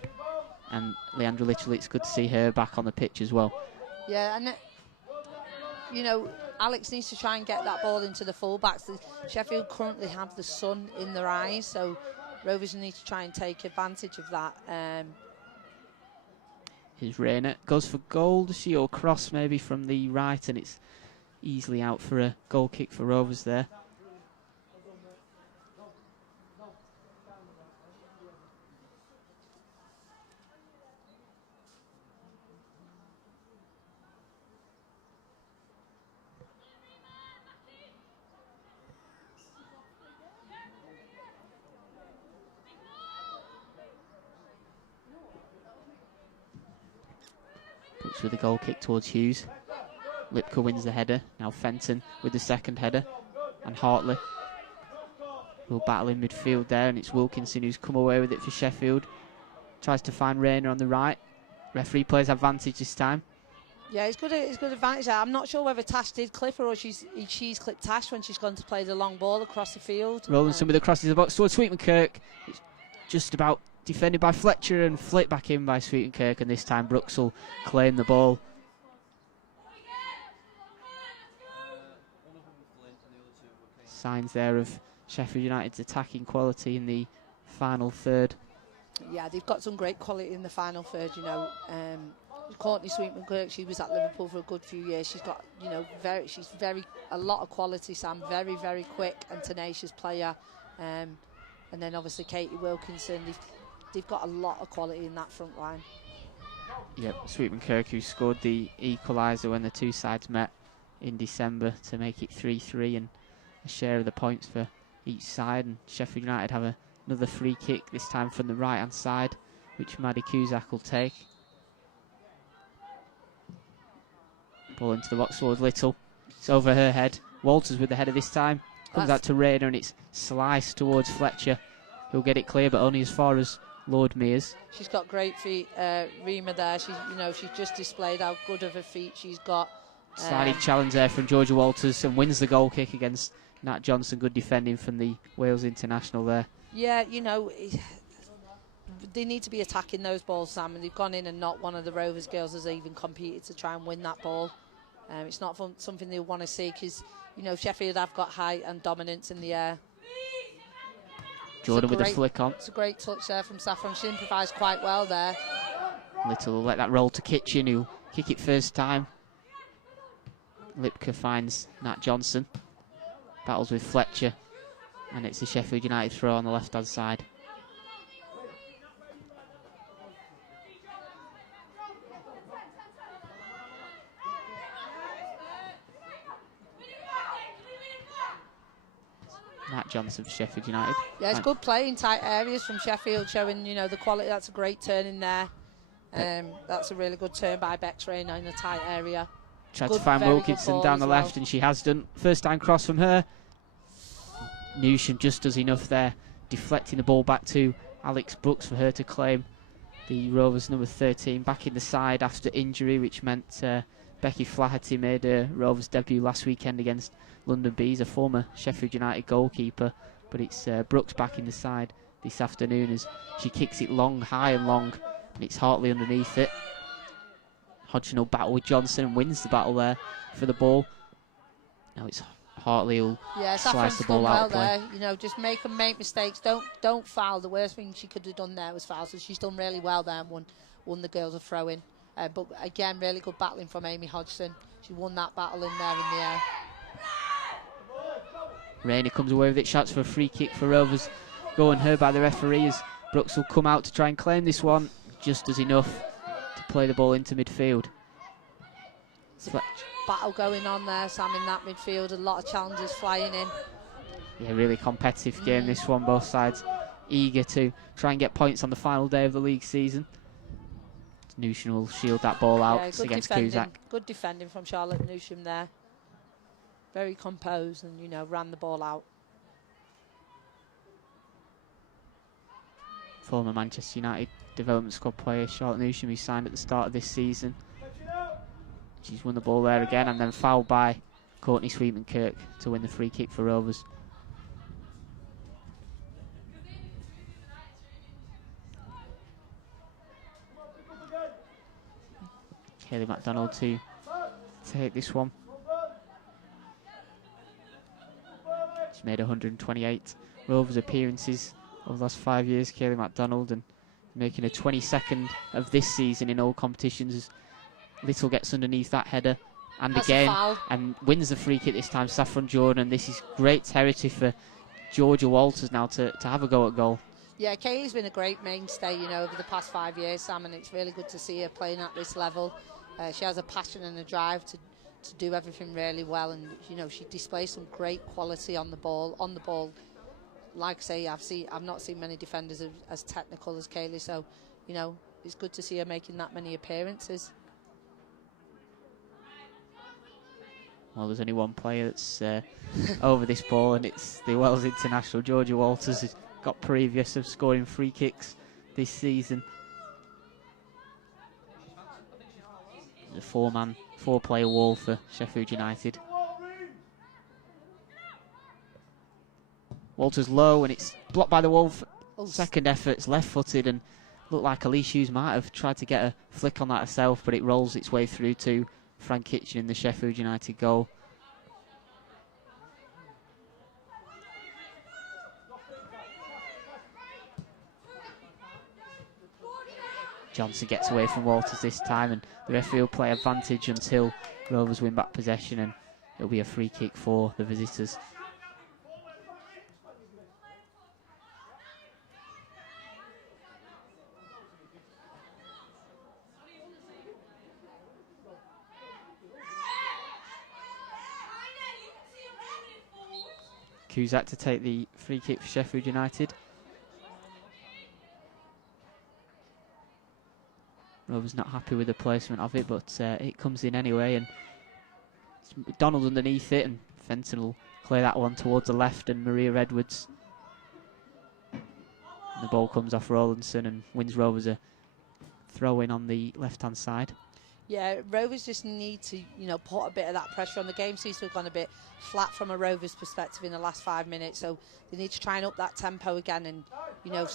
And Leandra Little, it's good to see her back on the pitch as well. Yeah, and you know, Alex needs to try and get that ball into the full-backs. Sheffield currently have the sun in their eyes, so Rovers need to try and take advantage of that. Here's Rayner, goes for goal, does she, or cross maybe from the right, and it's easily out for a goal kick for Rovers there. Brooks with a goal kick towards Hughes. Lipka wins the header. Now Fenton with the second header. And Hartley will battle in midfield there, and it's Wilkinson who's come away with it for Sheffield. Tries to find Rayner on the right. Referee plays advantage this time. Yeah, it's good advantage there. I'm not sure whether Tash did clip her or she's clipped Tash when she's gone to play the long ball across the field. Rowlandson with the cross in the box towards Sweetman-Kirk. It's just about defended by Fletcher and flicked back in by Sweetman-Kirk, and this time Brooks will claim the ball. Signs there of Sheffield United's attacking quality in the final third. Yeah, they've got some great quality in the final third, you know. Courtney Sweetman-Kirk, she was at Liverpool for a good few years. She's got, you know, a lot of quality, Sam. Very, very quick and tenacious player. And then obviously Katie Wilkinson. They've got a lot of quality in that front line. Yep, Sweetman-Kirk, who scored the equaliser when the two sides met in December to make it 3-3, and a share of the points for each side. And Sheffield United have another free kick, this time from the right-hand side, which Maddie Cusack will take. Ball into the box towards Little. It's over her head. Walters with the header this time. Comes out to Rayner, and it's sliced towards Fletcher, who'll get it clear, but only as far as Lord Mears. She's got great feet, Rima there. She's just displayed how good of her feet she's got. Sliding challenge there from Georgia Walters, and wins the goal kick against Nat Johnson. Good defending from the Wales international there. Yeah, you know, they need to be attacking those balls, Sam, and they've gone in and not one of the Rovers girls has even competed to try and win that ball. It's not something they want to see, because, you know, Sheffield have got height and dominance in the air. Jordan with the flick on. It's a great touch there from Saffron. She improvised quite well there. Little will let that roll to Kitchen, who'll kick it first time. Lipka finds Nat Johnson. Battles with Fletcher. And it's a Sheffield United throw on the left-hand side. Nat Johnson for Sheffield United. Yeah, it's good play in tight areas from Sheffield, showing, you know, the quality. That's a great turn in there. That's a really good turn by Bex Rayner in a tight area. Tried to find Wilkinson down the left, and she has done. First time cross from her. Newsham just does enough there, deflecting the ball back to Alex Brooks for her to claim the Rovers number 13 back in the side after injury, which meant Becky Flaherty made her Rovers debut last weekend against London Bees, a former Sheffield United goalkeeper. But it's Brooks back in the side this afternoon as she kicks it long, high and long, and it's Hartley underneath it. Hodgson will battle with Johnson and wins the battle there for the ball. Now it's Hartley will slice the ball done out well of play. there. You know, just make mistakes. Don't foul. The worst thing she could have done there was foul. So she's done really well there and won the girls a throw in. But again, really good battling from Amy Hodgson. She won that battle in there in the air. Rainey comes away with it, shouts for a free kick for Rovers. Going her by the referee as Brooks will come out to try and claim this one. Just as enough to play the ball into midfield. Battle going on there, Sam, in that midfield. A lot of challenges flying in. Yeah, really competitive game this one. Both sides eager to try and get points on the final day of the league season. Newsham will shield that ball out against Kuzak. Good defending from Charlotte Newsham there. Very composed and, you know, ran the ball out. Former Manchester United development squad player Charlotte Newsham, who signed at the start of this season. She's won the ball there again and then fouled by Courtney Sweetman-Kirk to win the free kick for Rovers. Kaylee MacDonald to take this one. She's made 128 Rovers appearances over the last 5 years, Kaylee MacDonald, and making a 22nd of this season in all competitions. Little gets underneath that header and That's again and wins the free kick this time, Saffron Jordan. This is great territory for Georgia Walters now to have a go at goal. Yeah, Kaylee's been a great mainstay, you know, over the past 5 years, Sam, and it's really good to see her playing at this level. She has a passion and a drive to do everything really well, and, you know, she displays some great quality on the ball. Like I say, I've not seen many defenders as technical as Kaylee, so, you know, it's good to see her making that many appearances. Well, there's only one player that's over this ball, and it's the Wells international, Georgia Walters, who's got previous of scoring free kicks this season. The four-player wall for Sheffield United. Walters low, and it's blocked by the wall. Second effort's left-footed, and looked like Elise Hughes might have tried to get a flick on that herself, but it rolls its way through to Frank Kitchen in the Sheffield United goal. Johnson gets away from Walters this time, and the referee will play advantage until Rovers win back possession, and it'll be a free kick for the visitors. Cusack to take the free kick for Sheffield United. Rovers not happy with the placement of it, but it comes in anyway, and it's McDonald underneath it, and Fenton will clear that one towards the left, and Maria Edwards. And the ball comes off Rawlinson and wins Rovers a throw in on the left-hand side. Yeah, Rovers just need to, you know, put a bit of that pressure on. The game seems to have gone a bit flat from a Rovers perspective in the last 5 minutes, so they need to try and up that tempo again and, you know,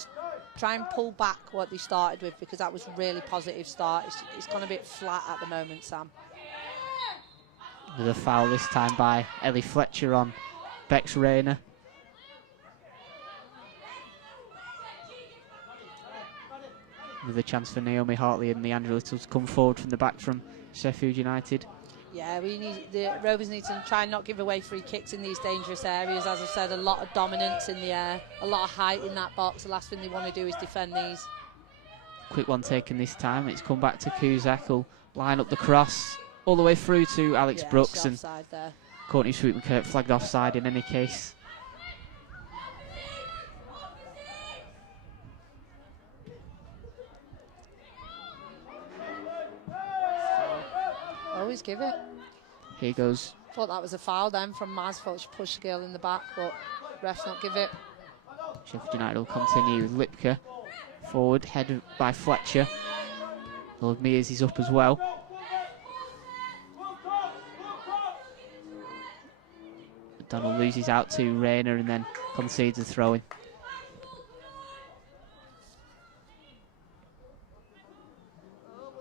try and pull back what they started with, because that was a really positive start. It's gone a bit flat at the moment, Sam. There's a foul this time by Ellie Fletcher on Bex Rayner. With a chance for Naomi Hartley and Leandra Little to come forward from the back from Sheffield United. Yeah, the Rovers need to try and not give away free kicks in these dangerous areas. As I said, a lot of dominance in the air, a lot of height in that box. The last thing they want to do is defend these. Quick one taken this time. It's come back to Cusack, who'll line up the cross all the way through to Alex Brooks, and there. Courtney Sweetman-Kirk flagged offside in any case. Always give it. Here goes. Thought that was a foul then from Maz. Thought she pushed the girl in the back, but refs not give it. Sheffield United will continue with Lipka forward, headed by Fletcher. Lord Mears is up as well. Donald loses out to Rayner and then concedes a throw-in.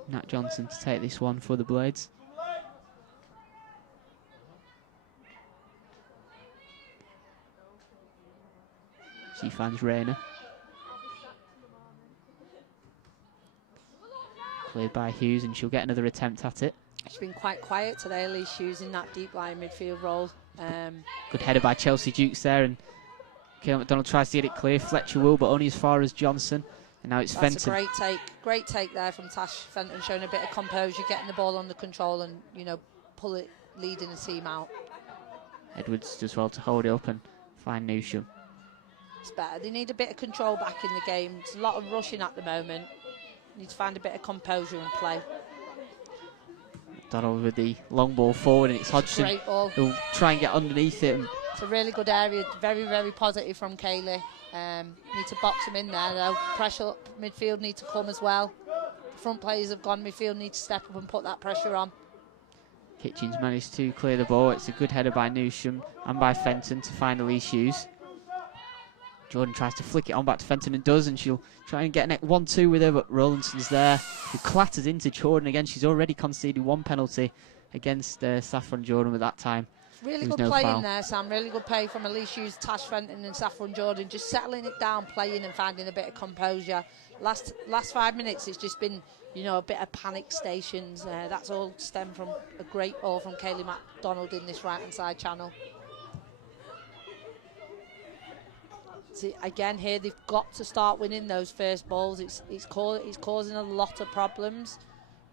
Nat Johnson to take this one for the Blades. She finds Rayner. Cleared by Hughes, and she'll get another attempt at it. She's been quite quiet today, Elise Hughes, in that deep line midfield role. Good header by Chelsea Dukes there, and Kayla McDonald tries to get it clear. Fletcher will, but only as far as Johnson. And now it's That's Fenton. a great take there from Tash Fenton, showing a bit of composure, getting the ball under control, and leading the team out. Edwards does well to hold it up and find Newsham. It's better. They need a bit of control back in the game. There's a lot of rushing at the moment. Need to find a bit of composure and play. McDonald with the long ball forward, and it's Hodgson Great ball. who'll try and get underneath it. It's a really good area. Very, very positive from Kaylee. Need to box him in there though. Pressure up midfield need to come as well. The front players have gone. Midfield need to step up and put that pressure on. Kitchens managed to clear the ball. It's a good header by Newsham and by Fenton to find Elise Hughes. Jordan tries to flick it on back to Fenton and does, and she'll try and get a 1-2 with her, but Rowlandson's there, who clatters into Jordan again. She's already conceded one penalty against Saffron Jordan with that time. Really good play in there, Sam. Really good play from Elise Hughes, Tash Fenton and Saffron Jordan, just settling it down, playing and finding a bit of composure. Last 5 minutes, it's just been, a bit of panic stations. That's all stemmed from a great ball from Kaylee McDonald in this right-hand side channel. See, again here, they've got to start winning those first balls. It's causing a lot of problems.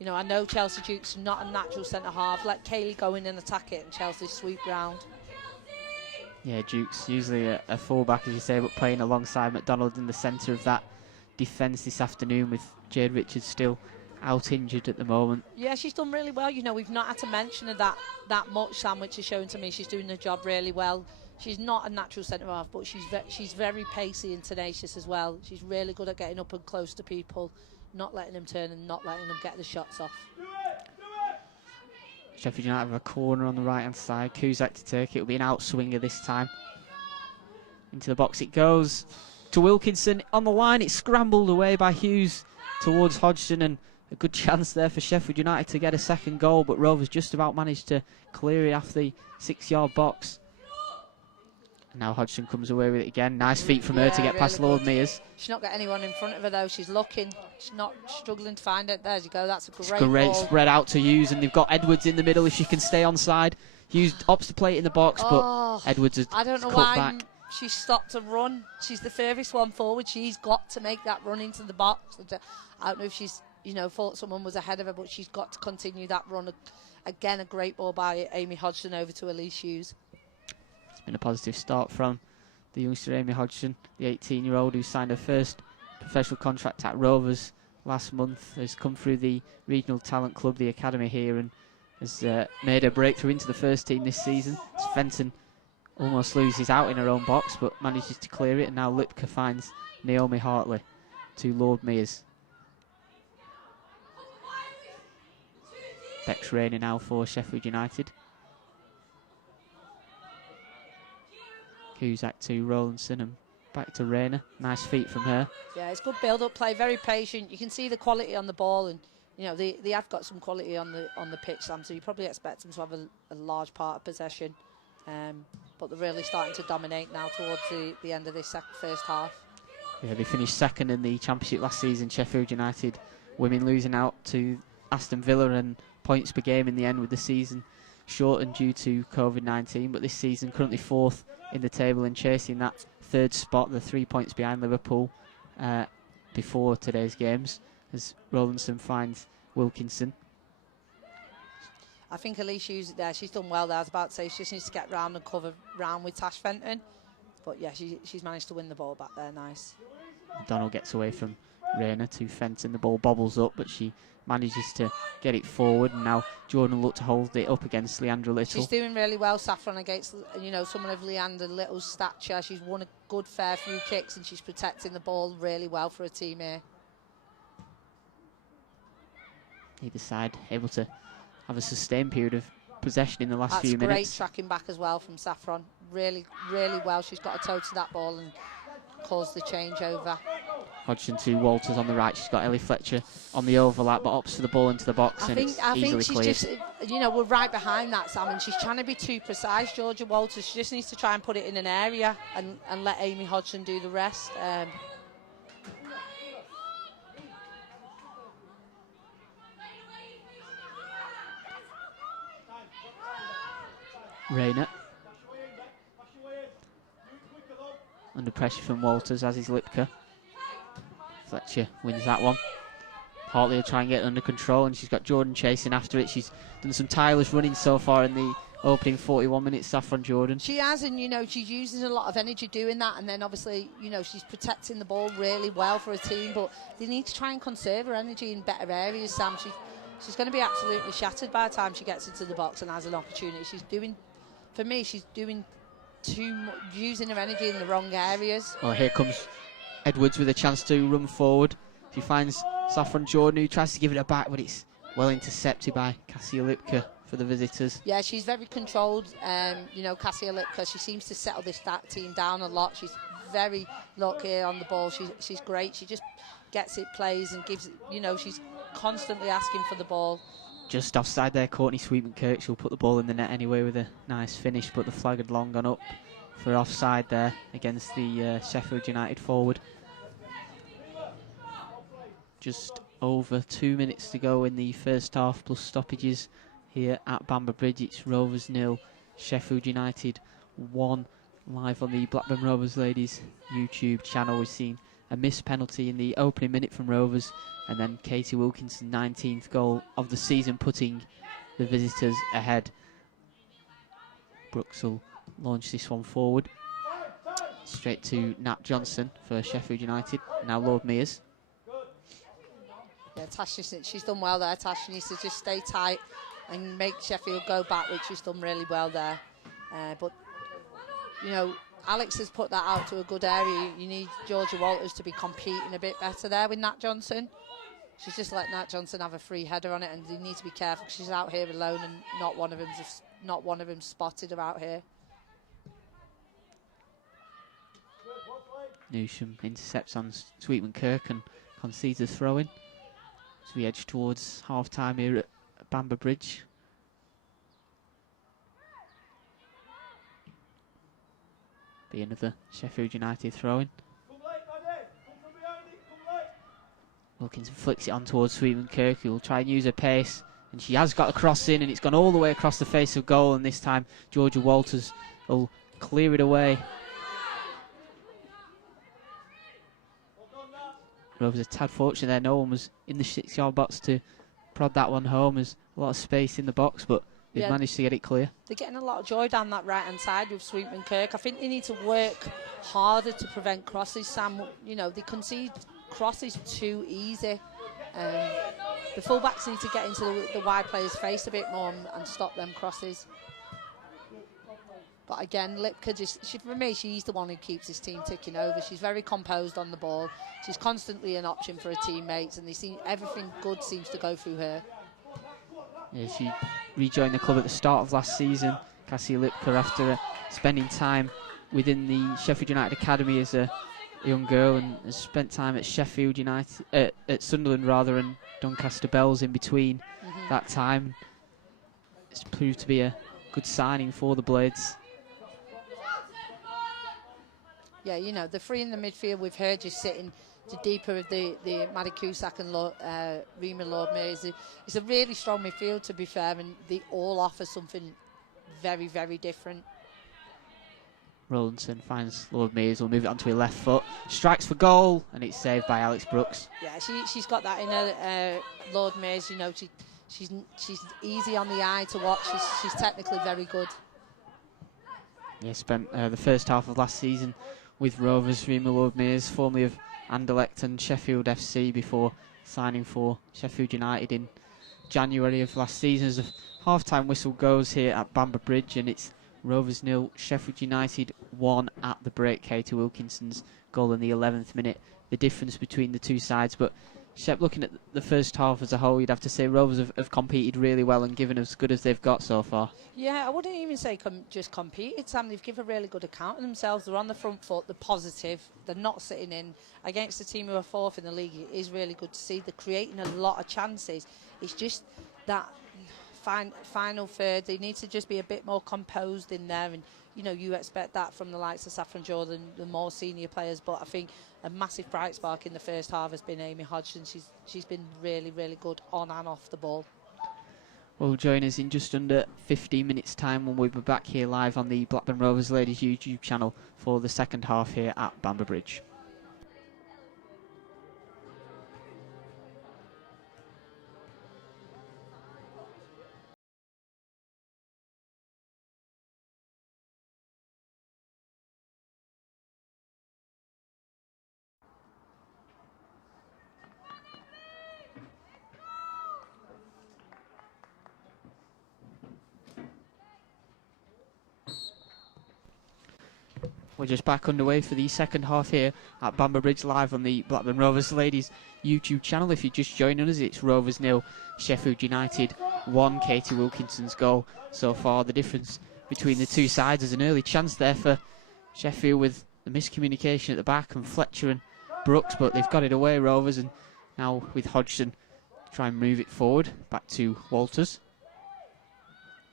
I know Chelsea Duke's not a natural centre-half. Let Kaylee go in and attack it and Chelsea sweep round. Yeah, Duke's usually a full-back, as you say, but playing alongside McDonald in the centre of that defence this afternoon, with Jade Richards still out injured at the moment. Yeah, she's done really well. We've not had to mention her that much, Sam, which is showing to me she's doing the job really well. She's not a natural centre-half, but she's very pacey and tenacious as well. She's really good at getting up and close to people, not letting them turn and not letting them get the shots off. Sheffield United have a corner on the right-hand side. Cusack to take it. It'll be an outswinger this time. Into the box it goes to Wilkinson. On the line, it's scrambled away by Hughes towards Hodgson, and a good chance there for Sheffield United to get a second goal, but Rovers just about managed to clear it off the 6-yard box. Now Hodgson comes away with it again. Nice feet from her to get really past Lord Mears. She's not got anyone in front of her though. She's looking. She's not struggling to find it. There you go. That's a great ball. Spread out to Hughes, and they've got Edwards in the middle if she can stay onside. Hughes opts to play it in the box, but Edwards has I don't know cut why back. She stopped to run. She's the furthest one forward. She's got to make that run into the box. I don't know if she's thought someone was ahead of her, but she's got to continue that run. Again, a great ball by Amy Hodgson over to Elise Hughes. It's been a positive start from the youngster Amy Hodgson, the 18-year-old who signed her first professional contract at Rovers last month, has come through the Regional Talent Club, the academy here, and has made her breakthrough into the first team this season. As Fenton almost loses out in her own box, but manages to clear it, and now Lipka finds Naomi Hartley to Lord Mears. Beck's reigning now for Sheffield United. Cusack to Rowlandson and back to Rayner. Nice feet from her. Yeah, it's good build-up play, very patient. You can see the quality on the ball, and they have got some quality on the pitch, Sam. So you probably expect them to have a large part of possession, but they're really starting to dominate now towards the end of this first half. Yeah, they finished second in the Championship last season. Sheffield United women losing out to Aston Villa and points per game in the end, with the season shortened due to COVID-19, but this season currently fourth in the table and chasing that third spot, the 3 points behind Liverpool before today's games, as Rowlandson finds Wilkinson. I think Elise Hughes there, she's done well there. I was about to say she just needs to get round and cover round with Tash Fenton, but yeah, she's managed to win the ball back there. Nice. Donald gets away from Rayner to Fenton. The ball bobbles up, but she manages to get it forward, and now Jordan will look to hold it up against Leandra Little. She's doing really well, Saffron, against someone of Leandra Little's stature. She's won a good fair few kicks, and she's protecting the ball really well for a team here. Either side able to have a sustained period of possession in the last few minutes. That's great tracking back as well from Saffron. Really, really well. She's got a toe to that ball and caused the changeover. Hodgson to Walters on the right. She's got Ellie Fletcher on the overlap, but opts for the ball into the box, and it's easily she's cleared. Just, we're right behind that, Sam, and she's trying to be too precise, Georgia Walters. She just needs to try and put it in an area and let Amy Hodgson do the rest. Rayner. Under pressure from Walters, as is Lipka. Fletcher wins that one. Hartley will try and get it under control, and she's got Jordan chasing after it. She's done some tireless running so far in the opening 41 minutes, Saffron Jordan. She has, and she's using a lot of energy doing that, and then obviously she's protecting the ball really well for a team, but they need to try and conserve her energy in better areas, Sam. She's going to be absolutely shattered by the time she gets into the box and has an opportunity. She's doing too much, using her energy in the wrong areas. Well, here comes Edwards with a chance to run forward. She finds Saffron Jordan, who tries to give it a back, but it's well intercepted by Cassia Lipka for the visitors. Yeah, she's very controlled. Cassia Lipka, she seems to settle this team down a lot. She's very lucky on the ball. She's great. She just gets it, plays, and gives. She's constantly asking for the ball. Just offside there, Courtney Sweetman-Kirk. She'll put the ball in the net anyway with a nice finish, but the flag had long gone up for offside there against the Sheffield United forward. Just over 2 minutes to go in the first half, plus stoppages here at Bamber Bridge. It's Rovers 0, Sheffield United 1. Live on the Blackburn Rovers ladies YouTube channel. We've seen a missed penalty in the opening minute from Rovers, and then Katie Wilkinson 19th goal of the season, putting the visitors ahead. Brooks will launch this one forward straight to Nat Johnson for Sheffield United. Now Lord Mears. Yeah, Tash, she's done well there. Tash needs to just stay tight and make Sheffield go back, which she's done really well there. But Alex has put that out to a good area. You need Georgia Walters to be competing a bit better there with Nat Johnson. She's just let Nat Johnson have a free header on it, and they need to be careful because she's out here alone, and not one of them spotted her out here. Newsham intercepts on Sweetman-Kirk and concedes a throw-in as we edge towards half-time here at Bamber Bridge. Be another Sheffield United throw-in. Wilkinson flicks it on towards Sweetman-Kirk, who will try and use her pace, and she has got a cross in, and it's gone all the way across the face of goal, and this time Georgia Walters will clear it away. Rovers a tad fortunate there, no one was in the 6-yard box to prod that one home. There's a lot of space in the box, but they've managed to get it clear. They're getting a lot of joy down that right-hand side with Sweetman-Kirk. I think they need to work harder to prevent crosses, Sam. They concede crosses too easy. The full-backs need to get into the wide player's face a bit more and stop them crosses. But again, Lipka, for me, she's the one who keeps this team ticking over. She's very composed on the ball. She's constantly an option for her teammates, and everything good seems to go through her. Yeah, she rejoined the club at the start of last season, Cassie Lipka, after spending time within the Sheffield United Academy as a young girl, and has spent time at Sheffield United, at Sunderland rather, and Doncaster Bells in between that time. It's proved to be a good signing for the Blades. Yeah, the three in the midfield with her just sitting to deeper of the Maddie Cusack and Rima Lord Mears. It's a really strong midfield, to be fair, and they all offer something very, very different. Rollinson finds Lord Mears, will move it onto her left foot, strikes for goal, and it's saved by Alex Brooks. Yeah, she's got that in her, Lord Mears. She's easy on the eye to watch. She's technically very good. Yeah, spent the first half of last season with Rovers. Rima Lord Mears, formerly of Anderlecht and Sheffield FC, before signing for Sheffield United in January of last season. As the half-time whistle goes here at Bamber Bridge, and it's Rovers 0, Sheffield United 1 at the break. Katie Wilkinson's goal in the 11th minute, the difference between the two sides. But Shep, looking at the first half as a whole, you'd have to say Rovers have competed really well and given as good as they've got so far. Yeah, I wouldn't even say just competed, Sam. They've given a really good account of themselves. They're on the front foot, they're positive, they're not sitting in. Against a team who are fourth in the league, it is really good to see. They're creating a lot of chances. It's just that final third, they need to just be a bit more composed in there, and you know, you expect that from the likes of Saffron Jordan, the more senior players, but I think a massive bright spark in the first half has been Amy Hodgson. She's been really, really good on and off the ball. Well, join us in just under 15 minutes time when we'll be back here live on the Blackburn Rovers Ladies YouTube channel for the second half here at Bamber Bridge. We're just back underway for the second half here at Bamber Bridge live on the Blackburn Rovers Ladies YouTube channel. If you're just joining us, it's Rovers 0, Sheffield United 1. Katie Wilkinson's goal so far. The difference between the two sides is an early chance there for Sheffield with the miscommunication at the back and Fletcher and Brooks, but they've got it away, Rovers, and now with Hodgson to try and move it forward. Back to Walters.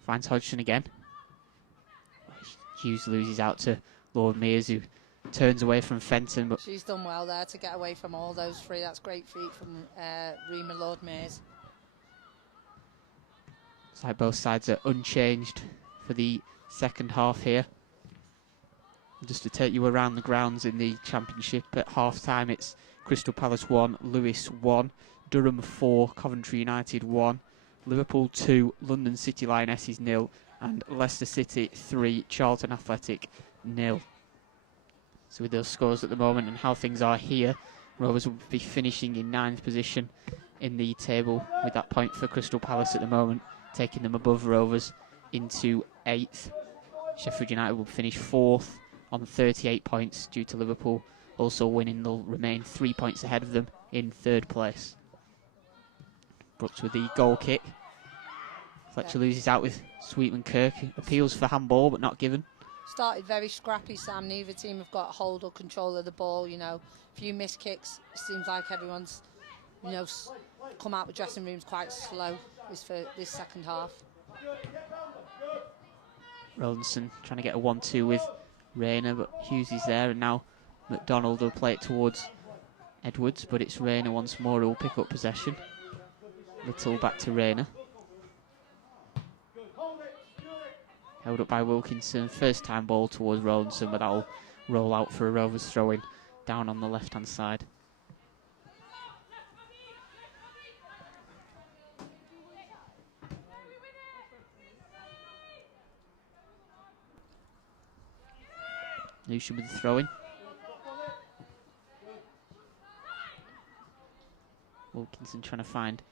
Finds Hodgson again. Hughes loses out to Lord Mears, who turns away from Fenton. But she's done well there to get away from all those three. That's great feet from Rima Lord Mears. It's like both sides are unchanged for the second half here. Just to take you around the grounds in the Championship, at half-time it's Crystal Palace 1, Lewes 1, Durham 4, Coventry United 1, Liverpool 2, London City Lionesses 0, and Leicester City 3, Charlton Athletic 0. So with those scores at the moment and how things are here, Rovers will be finishing in 9th position in the table with that point for Crystal Palace at the moment, taking them above Rovers into 8th. Sheffield United will finish 4th on 38 points due to Liverpool also winning. They'll remain 3 points ahead of them in 3rd place. Brooks with the goal kick. Fletcher loses out with Sweetman Kirk. Appeals for handball but not given. Started very scrappy, Sam. Neither team have got hold or control of the ball. You know, a few missed kicks. It seems like everyone's, you know, come out of the dressing rooms quite slow for this second half. Wilkinson trying to get a 1-2 with Rayner, but Hughes is there, and now McDonald will play it towards Edwards, but it's Rayner once more who will pick up possession. Little back to Rayner. Held up by Wilkinson. First time ball towards Rollinson, but that'll roll out for a Rovers throw-in down on the left-hand side. Lucian with the throw-in. Wilkinson trying to find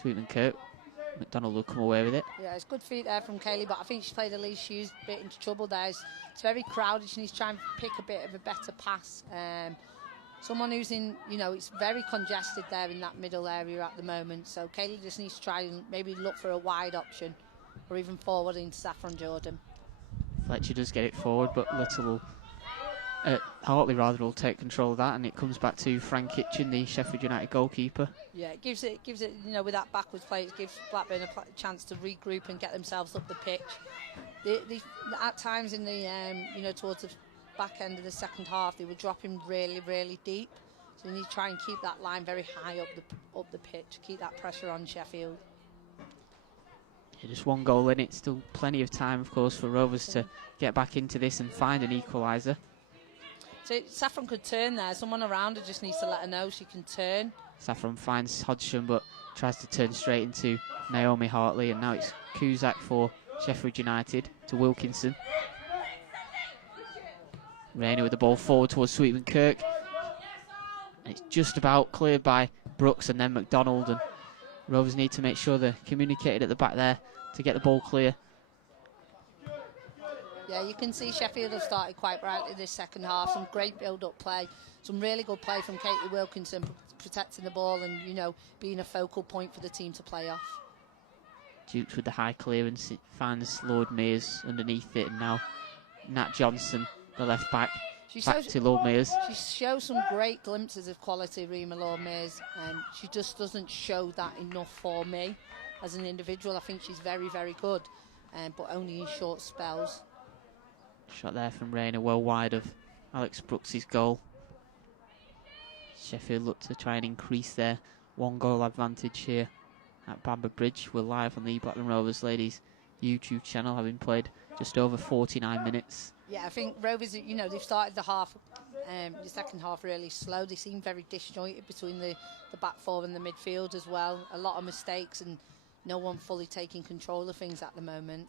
Sweetman Kirk. McDonald will come away with it. Yeah, it's good feet there from Kaylee, but I think she's played Elise Hughes a bit into trouble there. It's very crowded. She needs to try and pick a bit of a better pass. Someone who's in, you know, it's very congested there in that middle area at the moment. So Kaylee just needs to try and maybe look for a wide option or even forward into Saffron Jordan. Fletcher does get it forward, but Little will, Hartley rather, will take control of that, and it comes back to Frank Kitchen, the Sheffield United goalkeeper. Yeah, it gives it, you know, with that backwards play, it gives Blackburn a chance to regroup and get themselves up the pitch. At times in the, you know, towards the back end of the second half, they were dropping really, really deep. So you need to try and keep that line very high up the pitch, keep that pressure on Sheffield. Yeah, just one goal in it, still plenty of time, of course, for Rovers to get back into this and find an equaliser. So Saffron could turn there. Someone around her just needs to let her know she can turn. Saffron finds Hodgson, but tries to turn straight into Naomi Hartley, and now it's Cusack for Sheffield United to Wilkinson. Rayner with the ball forward towards Sweetman Kirk. And it's just about cleared by Brooks and then McDonald, and Rovers need to make sure they're communicated at the back there to get the ball clear. Yeah, you can see Sheffield have started quite brightly this second half. Some great build-up play. Some really good play from Katie Wilkinson. protecting the ball and, you know, being a focal point for the team to play off. Dukes with the high clearance, it finds Lord Mears underneath it, and now Nat Johnson, the left back, back to Lord Mears. She shows some great glimpses of quality, Rima Lord Mears, and she just doesn't show that enough for me as an individual. I think she's very, very good, but only in short spells. Shot there from Rayner, well wide of Alex Brooks' goal. Sheffield look to try and increase their 1-goal advantage here at Bamber Bridge. We're live on the Blackburn Rovers ladies YouTube channel, having played just over 49 minutes. Yeah, I think Rovers, you know, they've started the second half really slow. They seem very disjointed between the back four and the midfield as well. A lot of mistakes and no one fully taking control of things at the moment.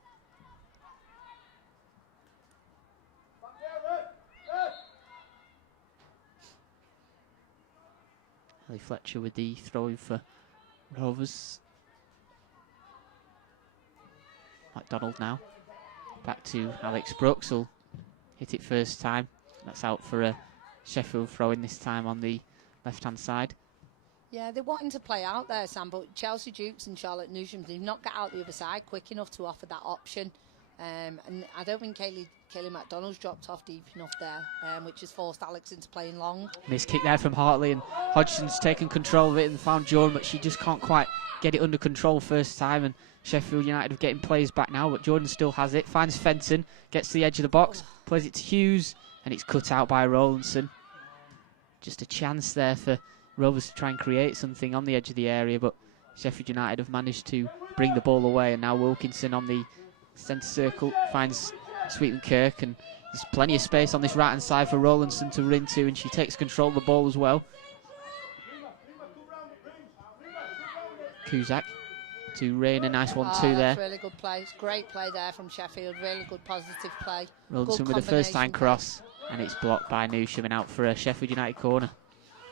Ellie Fletcher with the throw-in for Rovers. MacDonald now. Back to Alex Brooks, who'll hit it first time. That's out for a Sheffield throw-in this time on the left-hand side. Yeah, they're wanting to play out there, Sam, but Chelsea Dukes and Charlotte Newsham did not get out the other side quick enough to offer that option. And I don't think Kaylee MacDonald's dropped off deep enough there, which has forced Alex into playing long. Missed kick there from Hartley, and Hodgson's taken control of it and found Jordan, but she just can't quite get it under control first time, and Sheffield United are getting players back now, but Jordan still has it, finds Fenton, gets to the edge of the box, plays it to Hughes, and it's cut out by Rowlandson. Just a chance there for Rovers to try and create something on the edge of the area, but Sheffield United have managed to bring the ball away, and now Wilkinson on the centre circle finds Sweetman Kirk, and there's plenty of space on this right hand side for Rowlandson to run into, and she takes control of the ball as well. Cusack to Rayner, nice 1-2 there. That's really good play. It's great play there from Sheffield, really good positive play. Rowlandson with the first time cross, and it's blocked by Newsham and out for a Sheffield United corner.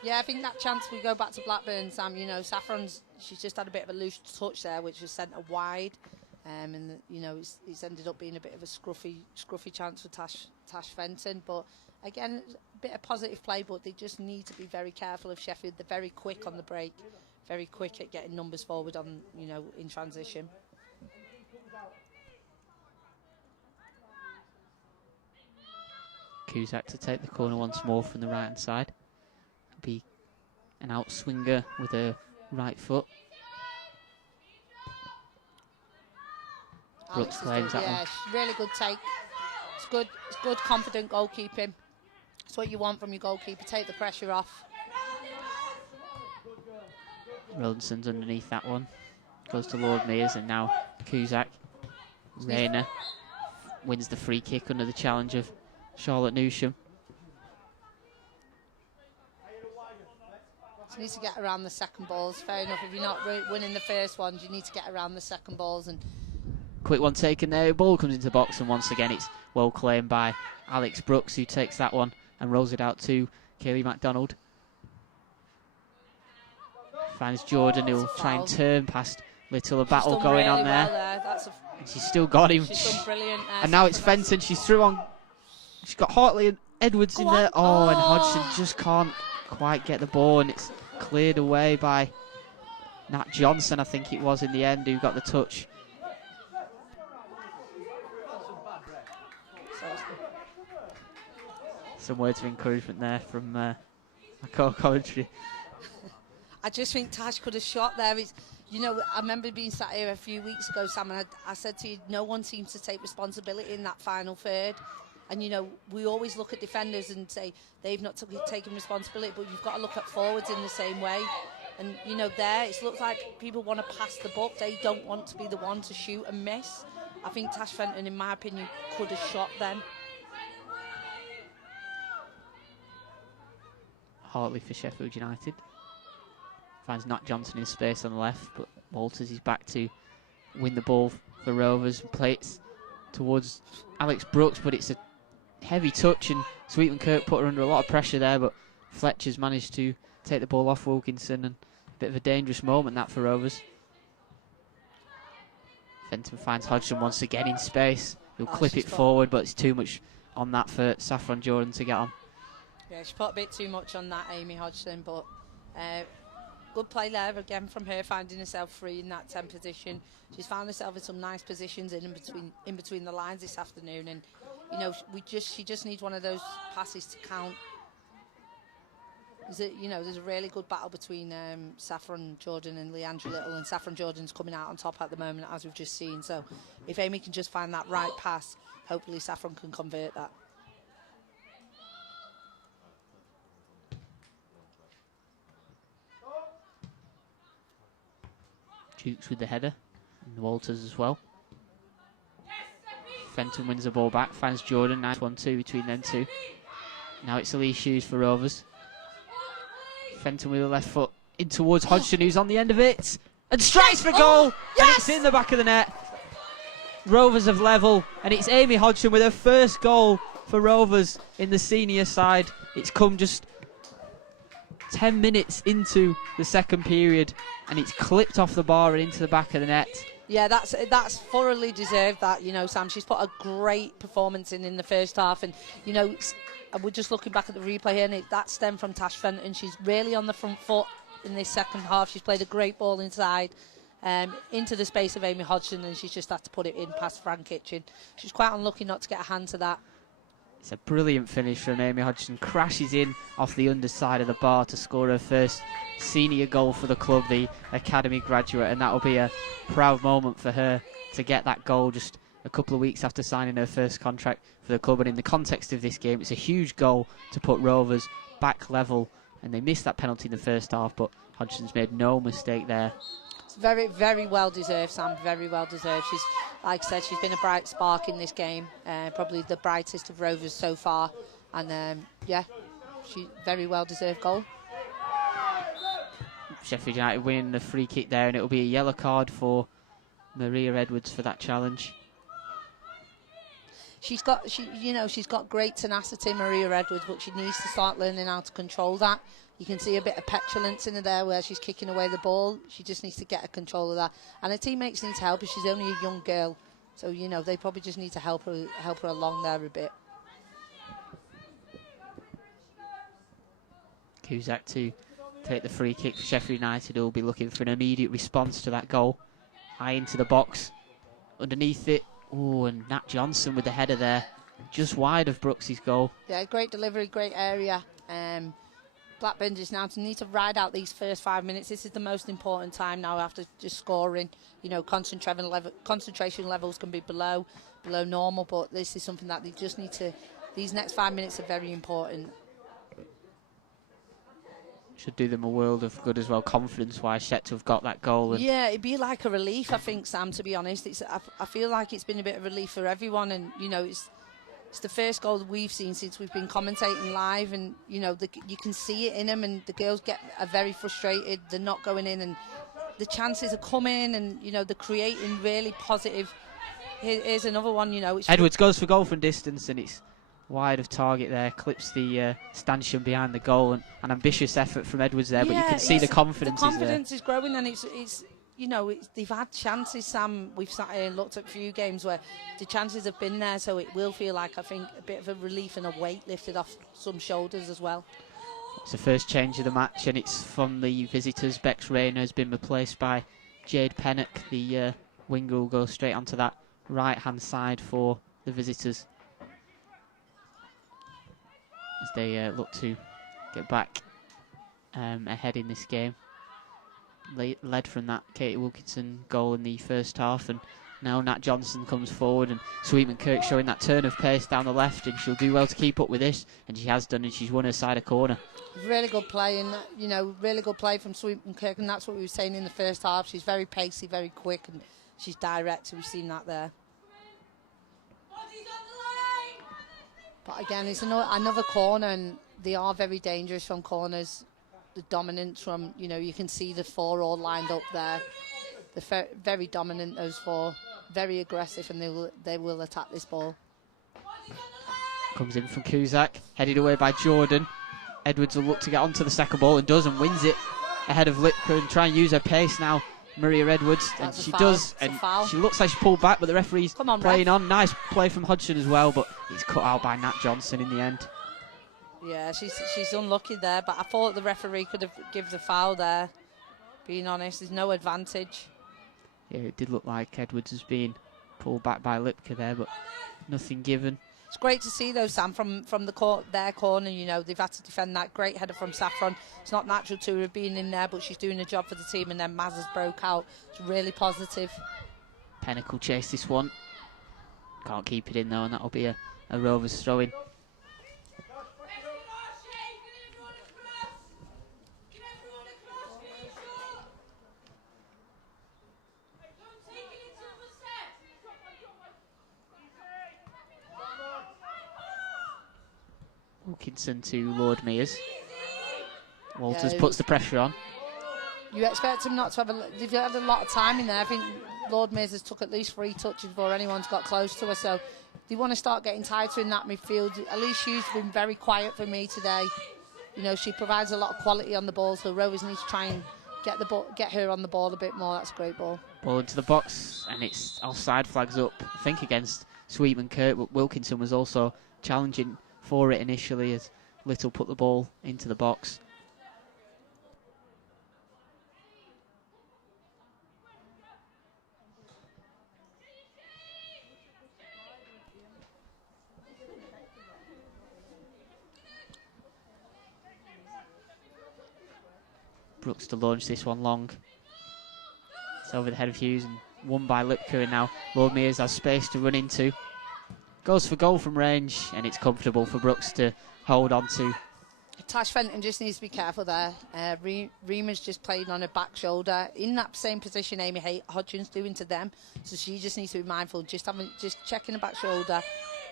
Yeah, I think that chance, we go back to Blackburn, Sam, you know, Saffron's, she's just had a bit of a loose touch there, which was sent wide. And you know, it's ended up being a bit of a scruffy chance for Tash Fenton. But again, a bit of positive play, but they just need to be very careful of Sheffield. They're very quick on the break, very quick at getting numbers forward on, you know, in transition. Cusack to take the corner once more from the right hand side. Be an outswinger with a right foot. Brooks claims that one. Yeah, really good take. It's good, confident goalkeeping. It's what you want from your goalkeeper. Take the pressure off. Rowlandson's underneath that one. Goes to Lord Mears, and now Cusack. Rayner wins the free kick under the challenge of Charlotte Newsham. You need to get around the second balls. Fair enough. If you're not winning the first ones, you need to get around the second balls. And quick one taken there. Ball comes into the box, and once again it's well claimed by Alex Brooks, who takes that one and rolls it out to Kaylee MacDonald. Finds Jordan, who'll try and turn past Little. A battle going on there. And she's still got him. She's done brilliant. And now it's Fenton. She's through on. She's got Hartley and Edwards in there. Oh, and Hodgson just can't quite get the ball, and it's cleared away by Nat Johnson, I think it was in the end, who got the touch. Some words of encouragement there from my co-commentary. I just think Tash could have shot there. It's, you know, I remember being sat here a few weeks ago, Sam, and I said to you, no one seems to take responsibility in that final third. And, you know, we always look at defenders and say they've not taken responsibility, but you've got to look at forwards in the same way. And, you know, there, it looks like people want to pass the buck. They don't want to be the one to shoot and miss. I think Tash Fenton, in my opinion, could have shot then. Hartley for Sheffield United. Finds Nat Johnson in space on the left, but Walters is back to win the ball for Rovers and play it towards Alex Brooks, but it's a heavy touch, and Sweetman Kirk put her under a lot of pressure there, but Fletcher's managed to take the ball off Wilkinson, and a bit of a dangerous moment that for Rovers. Fenton finds Hodgson once again in space. He'll clip it forward, but it's too much on that for Saffron Jordan to get on. Yeah, she put a bit too much on that, Amy Hodgson, but Good play there again from her, finding herself free in that 10 position. She's found herself in some nice positions in between the lines this afternoon, and you know she just needs one of those passes to count. There's a really good battle between Saffron Jordan and Leandra Little, and Saffron Jordan's coming out on top at the moment, as we've just seen. So if Amy can just find that right pass, hopefully Saffron can convert that. Jukes with the header, and Walters as well. Fenton wins the ball back, finds Jordan, nice 1-2 between them two. Now it's Elise Hughes for Rovers. Fenton with the left foot in towards Hodgson, who's on the end of it, and strikes for goal, and it's in the back of the net. Rovers have level, and it's Amy Hodgson with her first goal for Rovers in the senior side. It's come just 10 minutes into the second period, and it's clipped off the bar and into the back of the net. Yeah, that's thoroughly deserved, that, Sam. She's put a great performance in the first half, and, we're just looking back at the replay here, and that stemmed from Tash Fenton. She's really on the front foot in this second half. She's played a great ball inside, into the space of Amy Hodgson, and she's just had to put it in past Fran Kitchen. She's quite unlucky not to get a hand to that. It's a brilliant finish from Amy Hodgson. Crashes in off the underside of the bar to score her first senior goal for the club, the academy graduate, and that will be a proud moment for her to get that goal just a couple of weeks after signing her first contract for the club. And in the context of this game, it's a huge goal to put Rovers back level, and they missed that penalty in the first half, but Hodgson's made no mistake there. It's very, very well deserved, Sam. Very well deserved. She's, like I said, she's been a bright spark in this game, probably the brightest of Rovers so far, and she very well deserved goal. Sheffield United winning the free kick there, and it'll be a yellow card for Maria Edwards for that challenge. She's got great tenacity, Maria Edwards, but she needs to start learning how to control that. You can see a bit of petulance in her there where she's kicking away the ball. She just needs to get a control of that. And her teammates need to help her. She's only a young girl. So, they probably just need to help her along there a bit. Cusack to take the free kick for Sheffield United, who will be looking for an immediate response to that goal. High into the box. Underneath it. Oh, and Nat Johnson with the header there. Just wide of Brooks's goal. Yeah, great delivery, great area. Blackburn just now need to ride out these first 5 minutes. This is the most important time now after just scoring. Concentration levels can be below normal, but this is something that they just need to. These next 5 minutes are very important. Should do them a world of good as well, confidence-wise, Shet to have got that goal. And it'd be like a relief, I think, Sam, to be honest. I feel like it's been a bit of a relief for everyone, and, it's the first goal that we've seen since we've been commentating live, and, you can see it in them, and the girls are very frustrated. They're not going in, and the chances are coming, and, they're creating really positive. Here's another one, Edwards goes for goal from distance, and it's wide of target there, clips the stanchion behind the goal, and an ambitious effort from Edwards there, but you can see the confidence is there. The confidence is growing, and it's they've had chances, Sam. We've sat here and looked at a few games where the chances have been there, so it will feel like, I think, a bit of a relief and a weight lifted off some shoulders as well. It's the first change of the match, and it's from the visitors. Bex Rayner has been replaced by Jade Pennock. The winger will go straight onto that right-hand side for the visitors, as they look to get back ahead in this game. Led from that Katie Wilkinson goal in the first half, and now Nat Johnson comes forward, and Sweetman Kirk showing that turn of pace down the left, and she'll do well to keep up with this, and she has done, and she's won her side a corner. Really good play, and really good play from Sweetman Kirk, and that's what we were saying in the first half. She's very pacey, very quick, and she's direct, so we've seen that there. But again, it's another corner, and they are very dangerous from corners. The dominance from, you can see the four all lined up there. They're very dominant, those four. Very aggressive, and they will attack this ball. Comes in from Cusack, headed away by Jordan. Edwards will look to get onto the second ball, and does, and wins it ahead of Lipka, and try and use her pace now. Maria Edwards, and she does, and she looks like she pulled back, but the referee's playing on. Nice play from Hodgson as well, but it's cut out by Nat Johnson in the end. Yeah, she's unlucky there, but I thought the referee could have given the foul there. Being honest, there's no advantage. Yeah, it did look like Edwards was being pulled back by Lipka there, but nothing given. It's great to see though, Sam, from their corner. You know, they've had to defend that great header from Saffron. It's not natural to her being in there, but she's doing a job for the team. And then Maz has broke out. It's really positive. Pinnacle chase this one. Can't keep it in though, and that'll be a Rovers throw-in. Wilkinson to Lord Mears. Walters puts the pressure on. You expect him not to have they've had a lot of time in there. I think Lord Mears has took at least 3 touches before anyone's got close to her, so they want to start getting tighter in that midfield. Elise Hughes has been very quiet for me today. You know, she provides a lot of quality on the ball, so Rovers need to try and get her on the ball a bit more. That's a great ball. Ball into the box, and it's offside flags up, I think against Sweetman Kirk, but Wilkinson was also challenging for it initially as Little put the ball into the box. Brooks to launch this one long. It's over the head of Hughes and won by Lipka, and now Lord Mears has space to run into. Goes for goal from range, and it's comfortable for Brooks to hold on to. Tash Fenton just needs to be careful there. Reema's just playing on her back shoulder. In that same position Amy Hodgson's doing to them. So she just needs to be mindful, just checking the back shoulder.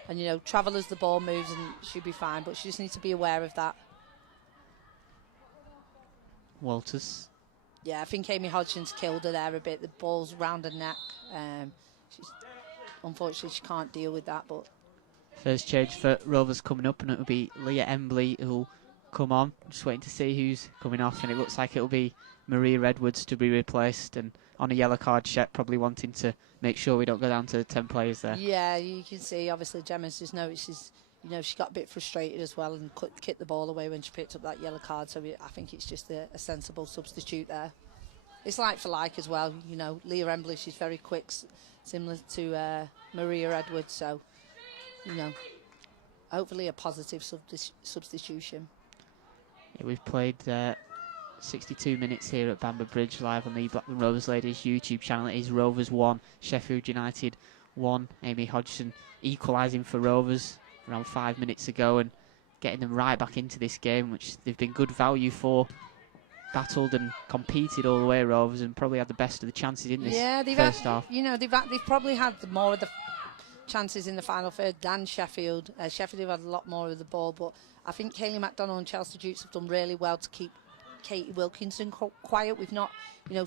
And, you know, travel as the ball moves and she'll be fine. But she just needs to be aware of that. Walters. Yeah, I think Amy Hodgson's killed her there a bit. The ball's round her neck. Unfortunately, she can't deal with that. But first change for Rovers coming up, and it'll be Leah Embley who'll come on. Just waiting to see who's coming off, and it looks like it'll be Maria Edwards to be replaced, and on a yellow card, Shep probably wanting to make sure we don't go down to 10 players there. Yeah, you can see, obviously, Gemma's just noticed she got a bit frustrated as well and kicked the ball away when she picked up that yellow card, so I think it's just a sensible substitute there. It's like for like as well, you know, Leah Embley, she's very quick, similar to Maria Edwards, so, you know, hopefully a positive substitution. Yeah, we've played 62 minutes here at Bamber Bridge, live on the Blackburn Rovers Ladies YouTube channel. It is Rovers 1, Sheffield United 1. Amy Hodgson equalising for Rovers around 5 minutes ago and getting them right back into this game, which they've been good value for. Battled and competed all the way, Rovers, and probably had the best of the chances in this first half. You know, they've probably had more of the chances in the final third than Sheffield. Sheffield have had a lot more of the ball, but I think Kaylee McDonald and Chelsea Jukes have done really well to keep Katie Wilkinson quiet. We've not,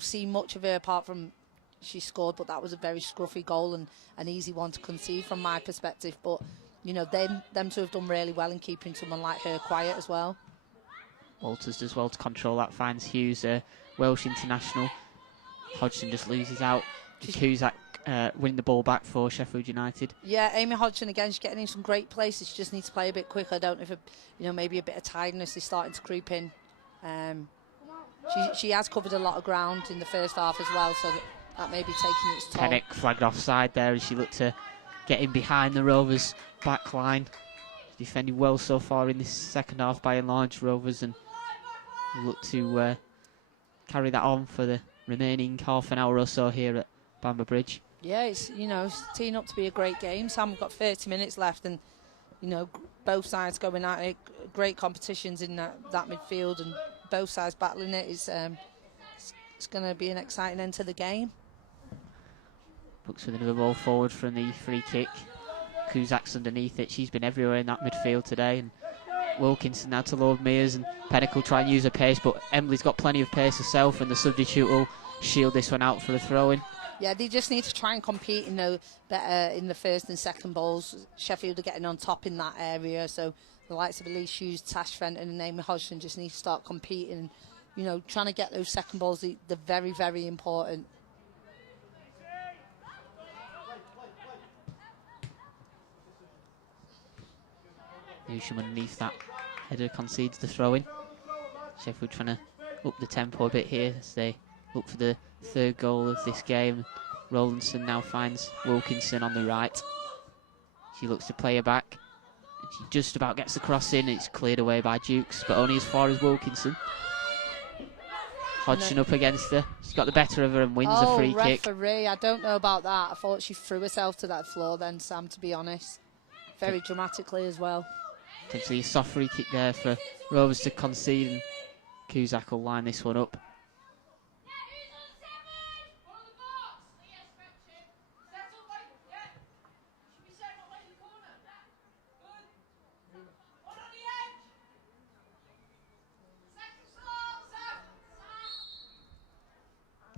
seen much of her apart from she scored, but that was a very scruffy goal and an easy one to concede from my perspective. But, them two have done really well in keeping someone like her quiet as well. Walters does well to control that, finds Hughes, Welsh international. Hodgson just loses out. Cusack winning the ball back for Sheffield United. Yeah, Amy Hodgson again, she's getting in some great places. She just needs to play a bit quicker. I don't know if, maybe a bit of tidiness is starting to creep in. She has covered a lot of ground in the first half as well, so that may be taking its toll. Pennick flagged offside there as she looked to get in behind the Rovers back line. Defending well so far in this second half by and large, Rovers, and look to carry that on for the remaining half an hour or so here at Bamber Bridge. Yeah, it's teeing up to be a great game. Sam, we've got 30 minutes left, and both sides going at it. Great competitions in that midfield, and both sides battling it. It's going to be an exciting end to the game. Brooks with another ball forward from the free kick. Kuzak's underneath it. She's been everywhere in that midfield today, and Wilkinson now to Lord Mears, and Pennick will try and use her pace, but Emily's got plenty of pace herself, and the substitute will shield this one out for a throw-in. Yeah, they just need to try and compete better in the first and second balls. Sheffield are getting on top in that area, so the likes of Elise Hughes, Tash Fenton and Amy Hodgson just need to start competing. Trying to get those second balls, they're very, very important. Newsham underneath that Header concedes the throw-in. Sheffield trying to up the tempo a bit here as they look for the third goal of this game. Rowlandson now finds Wilkinson on the right. She looks to play her back. She just about gets the cross in. It's cleared away by Dukes, but only as far as Wilkinson. Hodgson up against her. She's got the better of her and wins a free kick. Referee, I don't know about that. I thought she threw herself to that floor then, Sam, to be honest. Very dramatically as well. Potentially a soft free kick there for Rovers to concede, and Cusack will line this one up.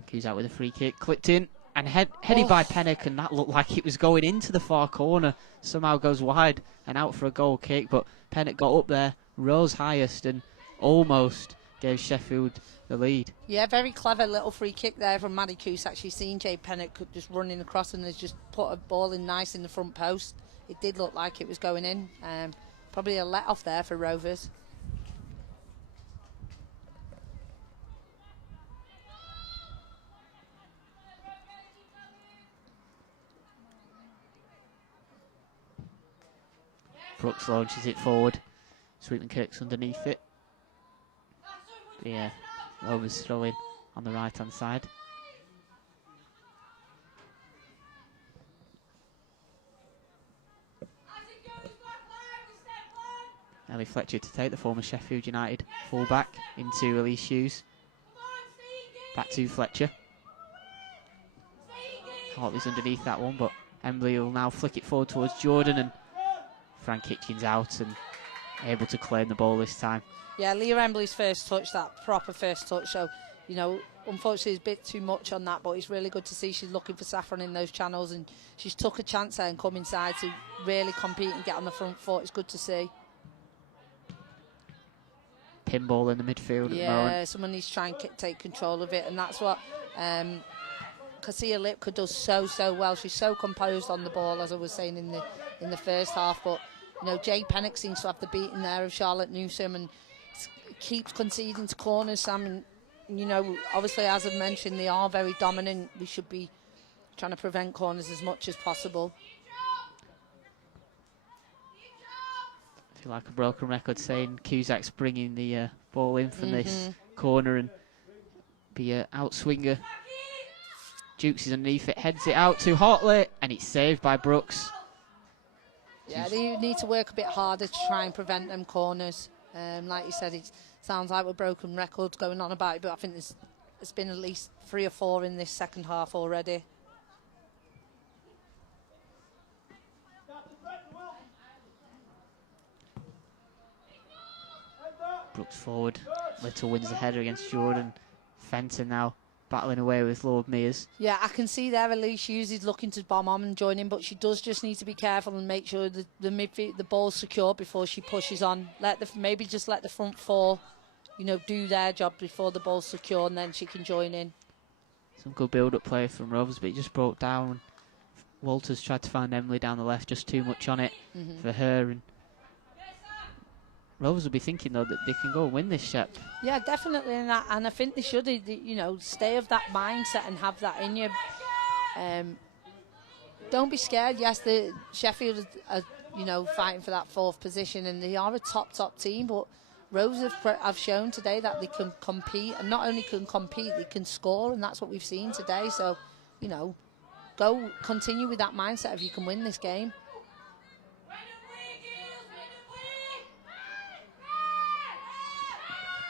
Cusack with a free kick, clipped in and headed by Pennock, and that looked like it was going into the far corner. Somehow goes wide and out for a goal kick, but Pennock got up there, rose highest, and almost gave Sheffield the lead. Yeah, very clever little free kick there from Maddie Cusack. She's seen Jay Pennock just running across and has just put a ball in nice in the front post. It did look like it was going in. Probably a let off there for Rovers. Brooks launches it forward. Sweetman-Kirk's underneath it. Yeah, Rovers throwing on the right-hand side. Ellie Fletcher to take the former Sheffield United full-back into Elise Hughes. Back to Fletcher. Hartley's underneath that one, but Embley will now flick it forward towards Jordan, and Frank Hitchens out and able to claim the ball this time. Yeah, Leah Embley's first touch, that proper first touch. So, you know, unfortunately, it's a bit too much on that, but it's really good to see she's looking for Saffron in those channels, and she's took a chance there and come inside to really compete and get on the front foot. It's good to see. Pinball in the midfield at the moment. Yeah, someone needs to try and take control of it, and that's what Cassia Lipka does so well. She's so composed on the ball, as I was saying in the first half, but you know, Jay Pennock seems to have the beating there of Charlotte Newsom and keeps conceding to corners, Sam. And, you know, obviously, as I've mentioned, they are very dominant. We should be trying to prevent corners as much as possible. I feel like a broken record saying Cusack's bringing the ball in from this corner and be an outswinger. Dukes is underneath it, heads it out to Hartley, and it's saved by Brooks. Yeah, they need to work a bit harder to try and prevent them corners. Like you said, it sounds like we're broken records going on about it, but I think there's been at least 3 or 4 in this second half already. Brooks forward, Little wins the header against Jordan. Fenton now battling away with Lord Mears. Yeah, I can see there Elise Hughes is looking to bomb on and join in, but she does just need to be careful and make sure the midfield, the ball's secure before she pushes on. Maybe just let the front 4, you know, do their job before the ball's secure, and then she can join in. Some good build-up play from Rovers, but it just broke down. Walters tried to find Emily down the left, just too much on it for her, and Rovers will be thinking, though, that they can go and win this, Shep. Yeah, definitely, and I think they should, you know, stay of that mindset and have that in you. Don't be scared. Yes, the Sheffield are, you know, fighting for that 4th position, and they are a top team, but Rovers have shown today that they can compete, and not only can compete, they can score, and that's what we've seen today. So, you know, continue with that mindset if you can win this game.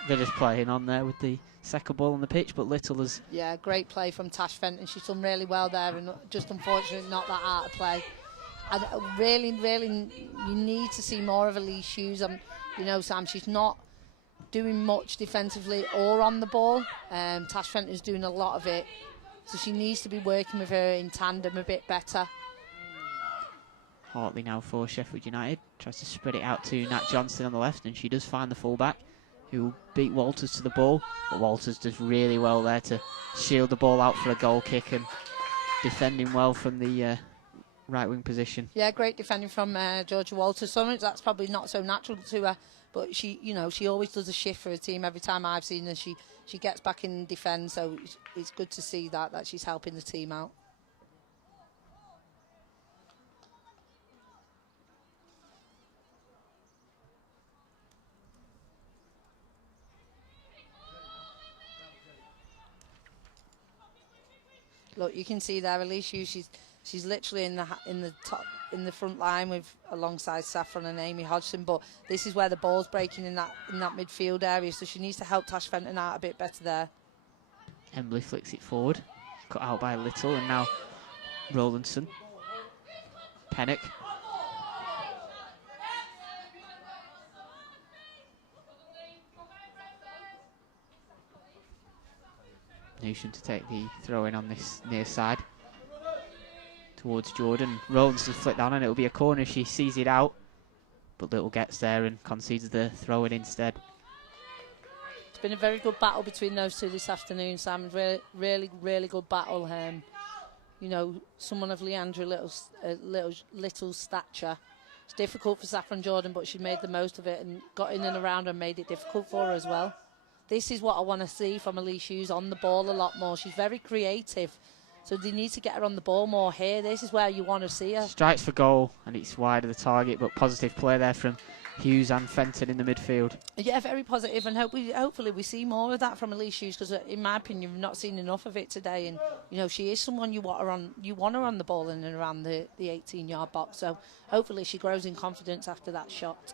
They're just playing on there with the second ball on the pitch, but Little is... Yeah, great play from Tash Fenton. She's done really well there, and just unfortunately not that out of play. And really, you need to see more of Elise Hughes. You know, Sam, she's not doing much defensively or on the ball. Tash Fenton's doing a lot of it, so she needs to be working with her in tandem a bit better. Hartley now for Sheffield United. Tries to spread it out to Nat Johnston on the left, and she does find the fullback, who beat Walters to the ball, but Walters does really well there to shield the ball out for a goal kick, and defending well from the right wing position. Yeah, great defending from Georgia Walters. Something that's probably not so natural to her, but she, she always does a shift for her team. Every time I've seen her, she gets back in and defends. So it's good to see that she's helping the team out. Look, you can see there, Elise Hughes, she's literally in the front line alongside Saffron and Amy Hodgson. But this is where the ball's breaking in that midfield area, so she needs to help Tash Fenton out a bit better there. Embley flicks it forward, cut out by Little, and now Rowlandson. Pennock. Newsham to take the throw in on this near side towards Jordan. Rowlandson flicked down and it'll be a corner if she sees it out, but Little gets there and concedes the throw in instead. It's been a very good battle between those two this afternoon, Sam. Really good battle. Someone of Leandra Little's stature. It's difficult for Saffron Jordan, but she made the most of it and got in and around and made it difficult for her as well. This is what I want to see from Elise Hughes on the ball a lot more. She's very creative, so they need to get her on the ball more here. This is where you want to see her. Strikes for goal, and it's wide of the target, but positive play there from Hughes and Fenton in the midfield. Yeah, very positive, and hopefully we see more of that from Elise Hughes, because in my opinion, we've not seen enough of it today. And she is someone you want her on the ball in and around the 18-yard box. So hopefully she grows in confidence after that shot.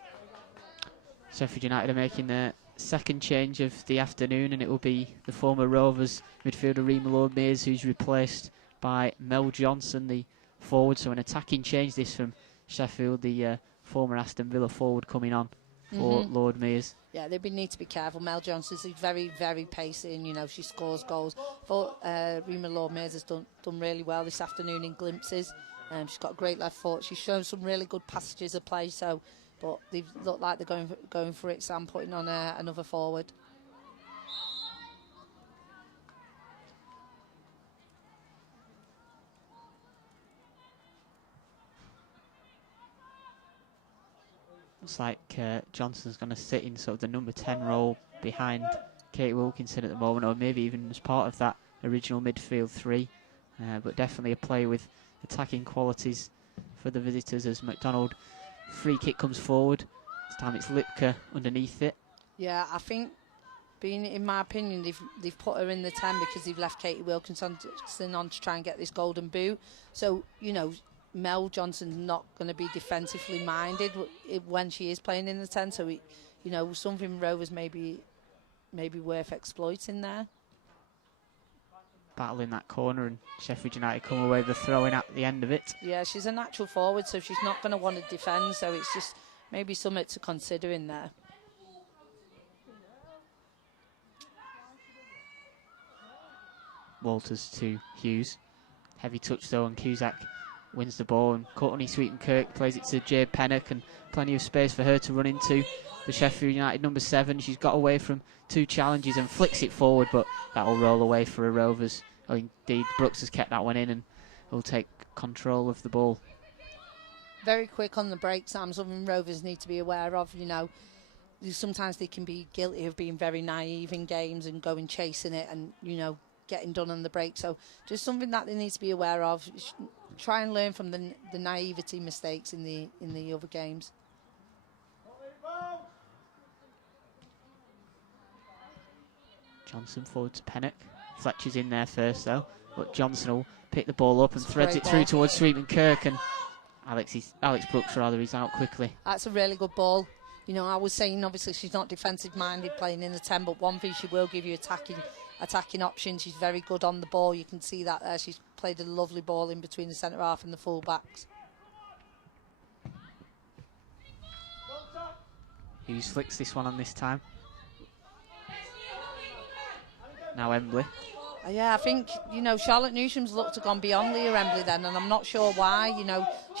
Sheffield United are making their second change of the afternoon, and it will be the former Rovers midfielder Rima Lord-Mears, who's replaced by Mel Johnson, the forward. So an attacking change this from Sheffield, the former Aston Villa forward coming on for Lord-Mears. Yeah, they need to be careful. Mel Johnson's very, very pacey, and she scores goals. But Rima Lord-Mears has done really well this afternoon in glimpses. She's got a great left foot. She's shown some really good passages of play. But they look like they're going for it, Sam, putting on another forward. Looks like Johnson's going to sit in sort of the number 10 role behind Kate Wilkinson at the moment, or maybe even as part of that original midfield three. But definitely a player with attacking qualities for the visitors as McDonald. Free kick comes forward. This time it's Lipka underneath it. Yeah, I think, in my opinion, they've put her in the 10 because they've left Katie Wilkinson on to try and get this golden boot. So, Mel Johnson's not going to be defensively minded when she is playing in the 10. So, something Rovers may be worth exploiting there. Battle in that corner, and Sheffield United come away with a throw-in at the end of it. Yeah, she's a natural forward, so she's not going to want to defend, so it's just maybe something to consider in there. Walters to Hughes. Heavy touch though, and Cusack wins the ball, and Courtney Sweeten-Kirk plays it to Jade Pennock, and plenty of space for her to run into. The Sheffield United number 7, she's got away from 2 challenges and flicks it forward, but that'll roll away for a Rovers. Oh, indeed, Brooks has kept that one in and will take control of the ball. Very quick on the break, Sam. Something Rovers need to be aware of. Sometimes they can be guilty of being very naive in games and going chasing it and, getting done on the break. So just something that they need to be aware of. Try and learn from the naivety mistakes in the other games. Johnson forward to Pennock. Fletcher's in there first though, but Johnson will pick the ball up and threads it through towards Sweeten-Kirk, and Alex Brooks rather is out quickly. That's a really good ball. I was saying obviously she's not defensive minded playing in the 10, but one thing she will give you attacking options. She's very good on the ball. You can see that there. She's played a lovely ball in between the centre half and the full backs. Hughes flicks this one on this time. Now Embley. Yeah, I think, Charlotte Newsham's looked to gone beyond Leah Embley then, and I'm not sure why.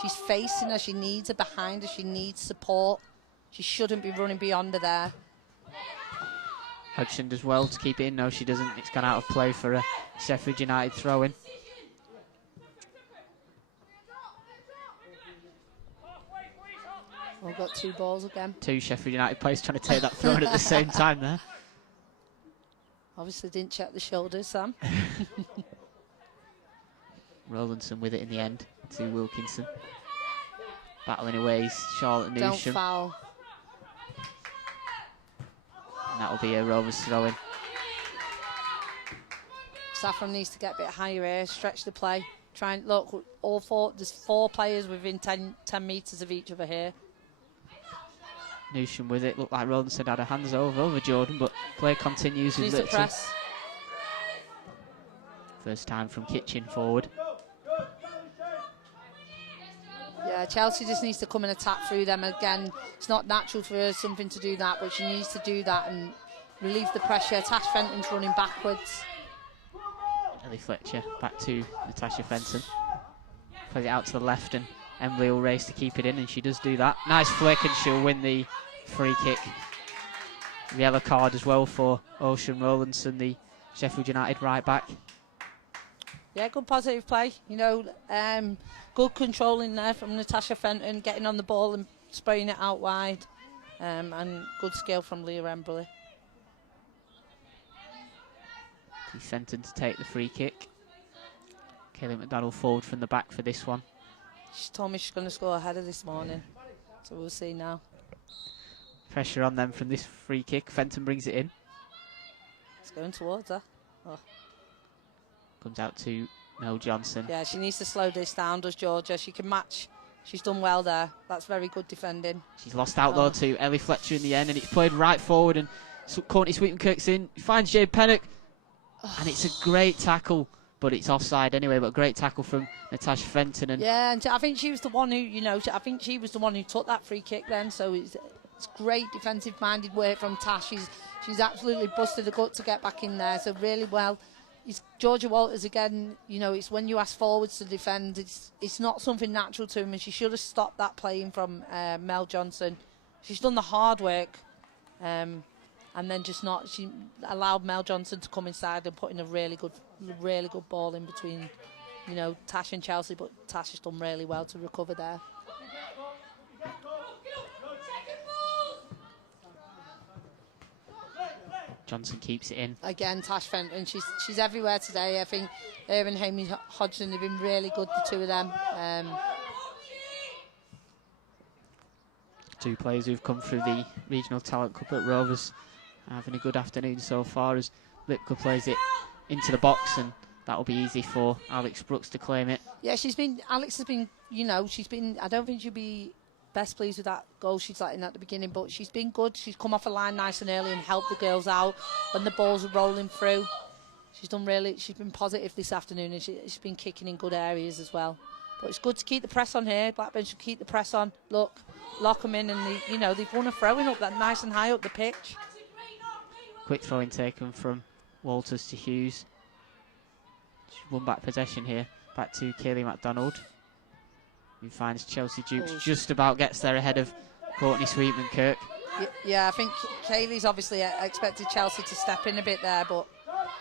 She's facing her, she needs her behind her, she needs support. She shouldn't be running beyond her there. Hodgson does well to keep it in. No, she doesn't. It's gone out of play for a Sheffield United throw-in. We've got 2 balls again. 2 Sheffield United players trying to take that throw in at the same time there. Obviously didn't check the shoulders, Sam. Rollinson with it in the end to Wilkinson. Battling away is Charlotte Newsham. Don't foul. And that'll be a Rovers throw-in. Saffron needs to get a bit higher here, stretch the play. Try and look, there's 4 players within 10 metres of each other here. Newsham with it. Looked like Rollinson had her hands over Jordan, but play continues with Little. Press. First time from Kitchen forward. Yeah, Chelsea just needs to come and attack through them again. It's not natural for her something to do that, but she needs to do that and relieve the pressure. Tash Fenton's running backwards. Ellie Fletcher back to Natasha Fenton. Plays it out to the left and Emily will race to keep it in, and she does do that. Nice flick, and she'll win the free kick. The yellow card as well for Ocean Rollinson, the Sheffield United right back. Yeah, good positive play. You know, good controlling there from Natasha Fenton, getting on the ball and spraying it out wide. And good skill from Leah Emberley. Fenton to take the free kick. Kaylee McDonald forward from the back for this one. She told me she's going to score a header this morning, so we'll see now. Pressure on them from this free kick. Fenton brings it in. It's going towards her. Oh. Comes out to Mel Johnson. Yeah, she needs to slow this down, does Georgia. She can match. She's done well there. That's very good defending. She's lost out though to Ellie Fletcher in the end, and it's played right forward, and Courtney Sweetenkirk's in. Finds Jade Pennock, and it's a great tackle. But it's offside anyway, but great tackle from Natasha Fenton. And yeah, and I think she was the one who, you know, I think she was the one who took that free kick then. So it's great defensive-minded work from Tash. She's absolutely busted the gut to get back in there. So really well. It's Georgia Walters again. You know, it's when you ask forwards to defend, it's not something natural to him, and she should have stopped that playing from Mel Johnson. She's done the hard work. And then just not, she allowed Mel Johnson to come inside and put in a really good ball in between, you know, Tash and Chelsea, but Tash has done really well to recover there. Johnson keeps it in. Again, Tash Fenton, she's everywhere today. I think her and Amy Hodgson have been really good, the 2 of them. 2 players who've come through the Regional Talent Cup at Rovers. Having a good afternoon so far as Lipka plays it into the box, and that'll be easy for Alex Brooks to claim it. Yeah, Alex has been, you know, I don't think she'll be best pleased with that goal she's letting at the beginning, but she's been good. She's come off a line nice and early and helped the girls out when the balls are rolling through. She's been positive this afternoon, and she's been kicking in good areas as well. But it's good to keep the press on here. Blackburn should keep the press on. Look, lock them in, and they've won a throwing up that nice and high up the pitch. Quick throw-in taken from Walters to Hughes. She's won back possession here. Back to Kaylee McDonald, who finds Chelsea Dukes. Just about gets there ahead of Courtney Sweetman-Kirk. Yeah, I think Kaylee's obviously expected Chelsea to step in a bit there, but,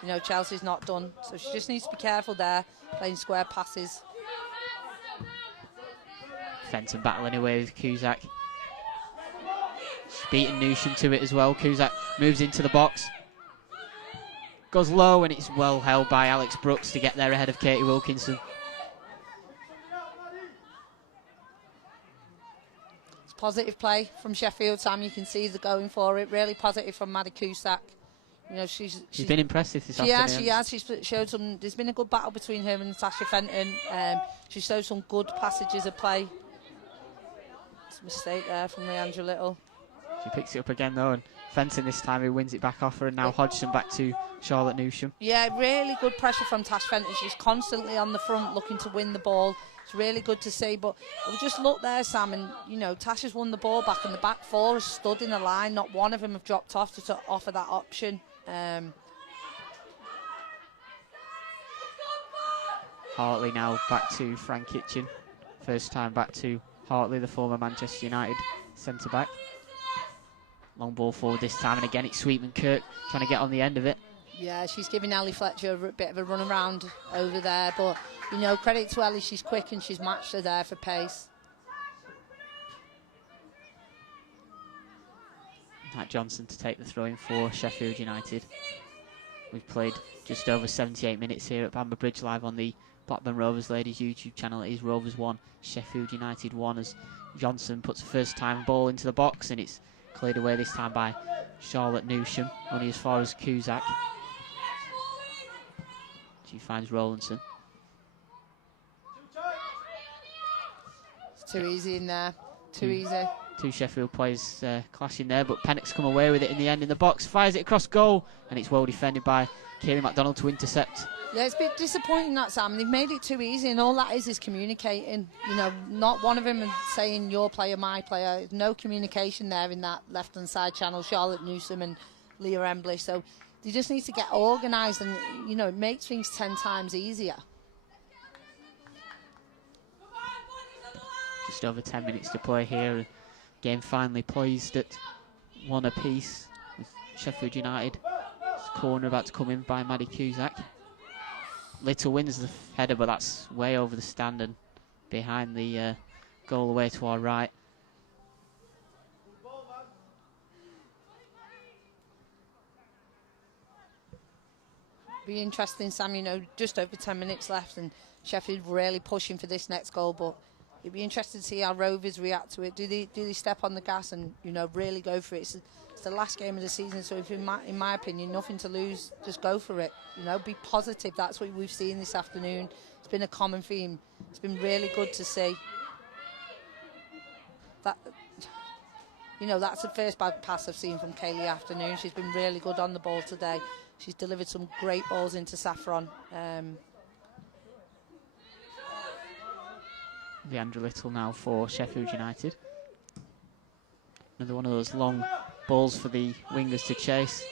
you know, Chelsea's not done. So she just needs to be careful there, playing square passes. Fenton battling away with Cusack. Beating Newsham to it as well. Cusack moves into the box. Goes low, and it's well held by Alex Brooks to get there ahead of Katie Wilkinson. It's positive play from Sheffield, Sam. You can see they're going for it. Really positive from Maddie Cusack. You know, she's been impressive this afternoon. She has. She's showed some. There's been a good battle between her and Natasha Fenton. She showed some good passages of play. It's a mistake there from Leandra Little. She picks it up again though, and Fenton this time who wins it back off her, and now Hodgson back to Charlotte Newsham. Yeah, really good pressure from Tash Fenton. She's constantly on the front looking to win the ball. It's really good to see, but just look there, Sam, and you know, Tash has won the ball back, and the back 4 has stood in a line. Not one of them have dropped off to offer that option. Hartley now back to Frank Kitchen. First time back to Hartley, the former Manchester United centre-back. Long ball forward this time, and again it's Sweetman-Kirk trying to get on the end of it. Yeah, she's giving Ellie Fletcher a bit of a run around over there, but, you know, credit to Ellie, she's quick and she's matched her there for pace. Matt Johnson to take the throw in for Sheffield United. We've played just over 78 minutes here at Bamber Bridge, live on the Blackburn Rovers Ladies YouTube channel. It is Rovers 1, Sheffield United 1, as Johnson puts a first time ball into the box, and it's cleared away this time by Charlotte Newsham, only as far as Cusack. She finds Rowlandson. It's too easy in there, too easy. Two Sheffield players clashing there, but Pennock's come away with it in the end in the box, fires it across goal, and it's well defended by Kaylee MacDonald to intercept. Yeah, it's a bit disappointing that, Sam. They've made it too easy, and all that is communicating. You know, not one of them saying your player, my player. No communication there in that left-hand side channel, Charlotte Newsom and Leah Embley. So they just need to get organised, and, you know, it makes things 10 times easier. Just over 10 minutes to play here. Game finally poised at 1 apiece, with Sheffield United. Corner about to come in by Maddie Cusack. Little wins the header, but that's way over the stand and behind the goal away to our right. Be interesting, Sam. You know, just over 10 minutes left, and Sheffield really pushing for this next goal, but it'd be interesting to see how Rovers react to it. Do they step on the gas and, you know, really go for it? It's the last game of the season, so if in my opinion, nothing to lose, just go for it. You know, be positive. That's what we've seen this afternoon. It's been a common theme. It's been really good to see. That, you know, that's the first bad pass I've seen from Kaylee afternoon. She's been really good on the ball today. She's delivered some great balls into Saffron. Leandra Little now for Sheffield United. Another one of those long balls for the wingers to chase.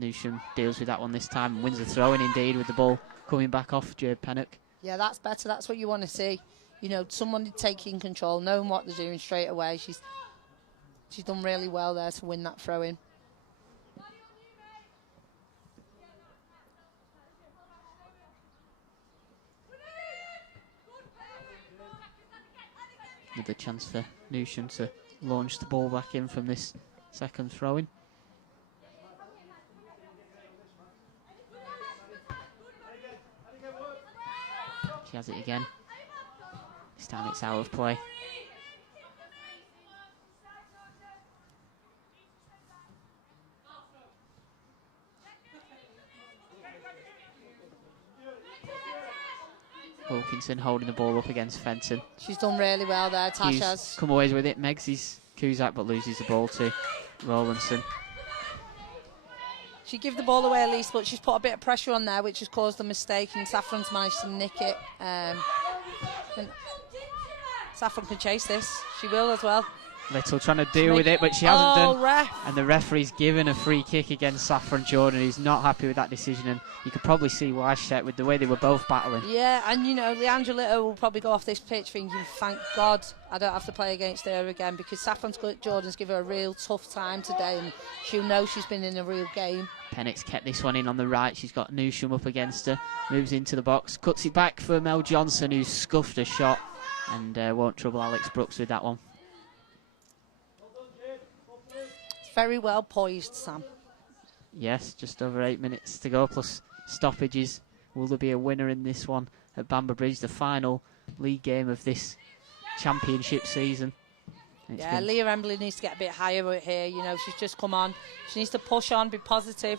Newsham deals with that one this time and wins the throw-in indeed, with the ball coming back off Jade Pennock. Yeah, that's better. That's what you want to see. You know, someone taking control, knowing what they're doing straight away. She's done really well there to win that throw-in. Another chance for Newsham to launch the ball back in from this second throw-in. She has it again. This time it's out of play. Wilkinson holding the ball up against Fenton. She's done really well there, Tasha's. Come away with it. Megsy's Cusack, but loses the ball to Rowlandson. She gave the ball away at least, but she's put a bit of pressure on there, which has caused a mistake, and Saffron's managed to nick it. Saffron can chase this. She will as well. Little trying to deal with it, but she hasn't done. Ref. And the referee's given a free kick against Saffron Jordan, who's not happy with that decision, and you could probably see why, Shet, with the way they were both battling. Yeah, and you know, Leandra Little will probably go off this pitch thinking, thank God I don't have to play against her again, because Saffron Jordan's given her a real tough time today, and she'll know she's been in a real game. Pennock's kept this one in on the right. She's got Newsham up against her, moves into the box, cuts it back for Mel Johnson, who's scuffed a shot, and won't trouble Alex Brooks with that one. Very well poised, Sam. Yes, just over 8 minutes to go, plus stoppages. Will there be a winner in this one at Bamber Bridge, the final league game of this championship season? Yeah, Leah Embley needs to get a bit higher here. You know, she's just come on. She needs to push on, be positive.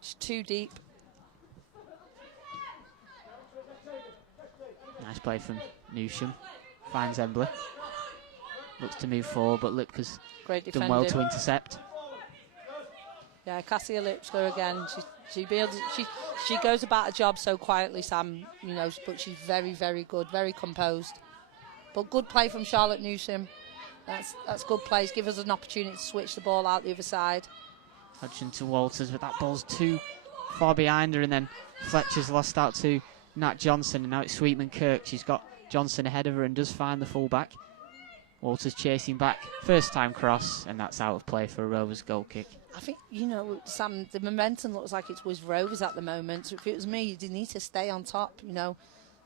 It's too deep. Nice play from Newsham. Finds Embley. Looks to move forward, but Lipka's done well to intercept. Yeah, Cassia Lipska again. She goes about her job so quietly, Sam. You know, but she's very, very good, very composed. But good play from Charlotte Newsom. That's good plays. Give us an opportunity to switch the ball out the other side. Hodgson to Walters, but that ball's too far behind her, and then Fletcher's lost out to Nat Johnson, and now it's Sweetman Kirk. She's got Johnson ahead of her and does find the fullback. Walters chasing back, first time cross, and that's out of play for a Rovers goal kick. I think, you know, Sam, the momentum looks like it's with Rovers at the moment. So if it was me, they need to stay on top, you know.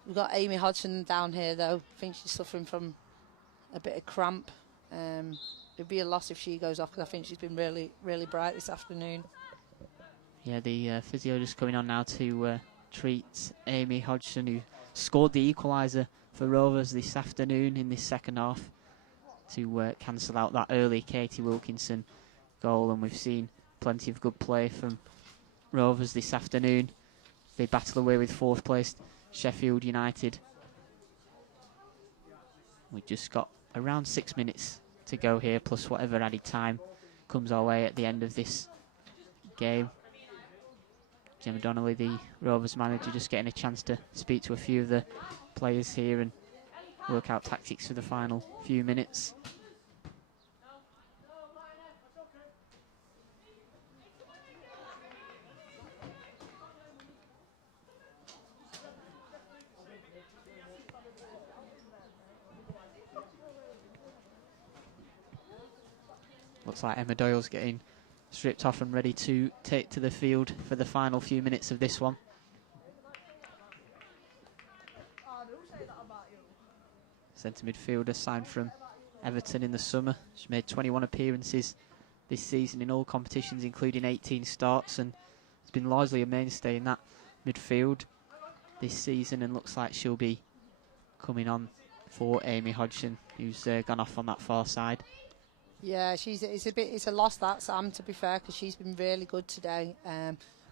We've got Amy Hodgson down here, though. I think she's suffering from a bit of cramp. it'd be a loss if she goes off, because I think she's been really, really bright this afternoon. Yeah, the physio just coming on now to treat Amy Hodgson, who scored the equaliser for Rovers this afternoon in this second half, to cancel out that early Katie Wilkinson goal. And we've seen plenty of good play from Rovers this afternoon. They battle away with fourth placed Sheffield United. We've just got around 6 minutes to go here, plus whatever added time comes our way at the end of this game. Gemma Donnelly, the Rovers manager, just getting a chance to speak to a few of the players here and work out tactics for the final few minutes. Looks like Emma Doyle's getting stripped off and ready to take to the field for the final few minutes of this one. Centre midfielder signed from Everton in the summer. She made 21 appearances this season in all competitions, including 18 starts, and has been largely a mainstay in that midfield this season, and looks like she'll be coming on for Amy Hodgson, who's gone off on that far side. Yeah, it's a loss, that, Sam, to be fair, because she's been really good today.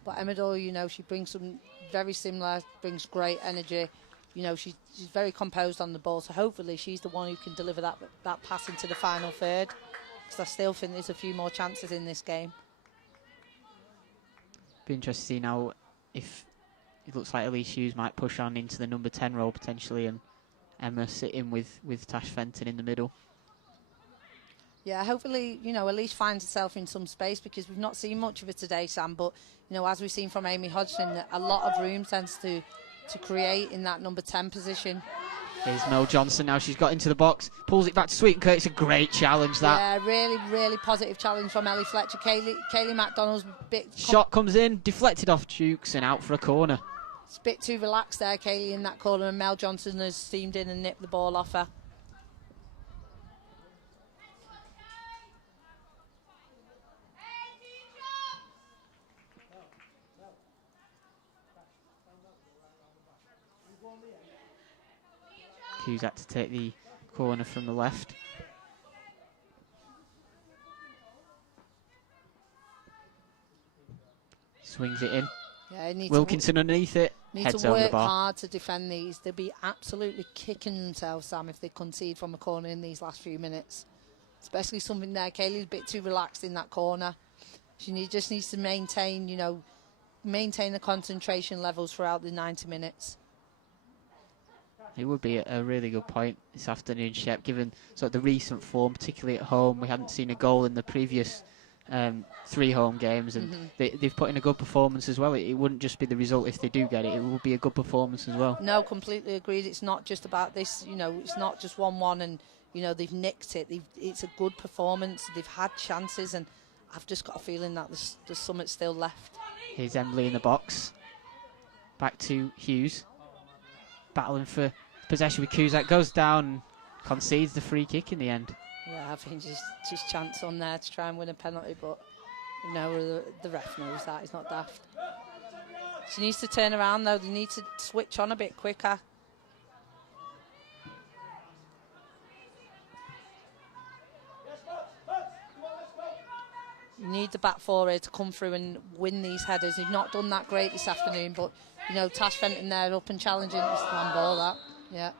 But Emma Doyle, you know, she brings some very similar, brings great energy. You know, she's very composed on the ball, so hopefully she's the one who can deliver that pass into the final third, because I still think there's a few more chances in this game. Be interested to see now if it looks like Elise Hughes might push on into the number 10 role potentially, and Emma sitting with Tash Fenton in the middle. Yeah, hopefully, you know, Elise finds herself in some space, because we've not seen much of it today, Sam. But, you know, as we've seen from Amy Hodgson, a lot of room tends to create in that number 10 position. Here's Mel Johnson now. She's got into the box, pulls it back to Sweetenkirk. It's a great challenge, that. Yeah, really, really positive challenge from Ellie Fletcher. Kaylee McDonald's bit... Shot comes in, deflected off Jukes and out for a corner. It's a bit too relaxed there, Kaylee, in that corner, and Mel Johnson has steamed in and nipped the ball off her. Cusack to take the corner from the left. Swings it in. Yeah, Wilkinson underneath it. Heads to over the work bar. hard to defend these. They'll be absolutely kicking themselves, Sam, if they concede from a corner in these last few minutes. Especially something there. Kaylee's a bit too relaxed in that corner. She just needs to maintain, you know, maintain the concentration levels throughout the 90 minutes. It would be a really good point this afternoon, Shep, given sort of the recent form, particularly at home. We hadn't seen a goal in the previous 3 home games, and they've put in a good performance as well. It wouldn't just be the result if they do get it. It would be a good performance as well. No, completely agreed. It's not just about this, you know, it's not just 1-1 and, you know, they've nicked it. It's a good performance. They've had chances, and I've just got a feeling that there's something still left. Here's Emily in the box. Back to Hughes. Battling for possession with Cusack. Goes down and concedes the free kick in the end. Yeah, I think she's chance on there to try and win a penalty, but you know, the ref knows that. He's not daft. She needs to turn around, though. They need to switch on a bit quicker. You need the back four here to come through and win these headers. They've not done that great this afternoon, but, you know, Tash Fenton there up and challenging. It's the handball, that. Yeah.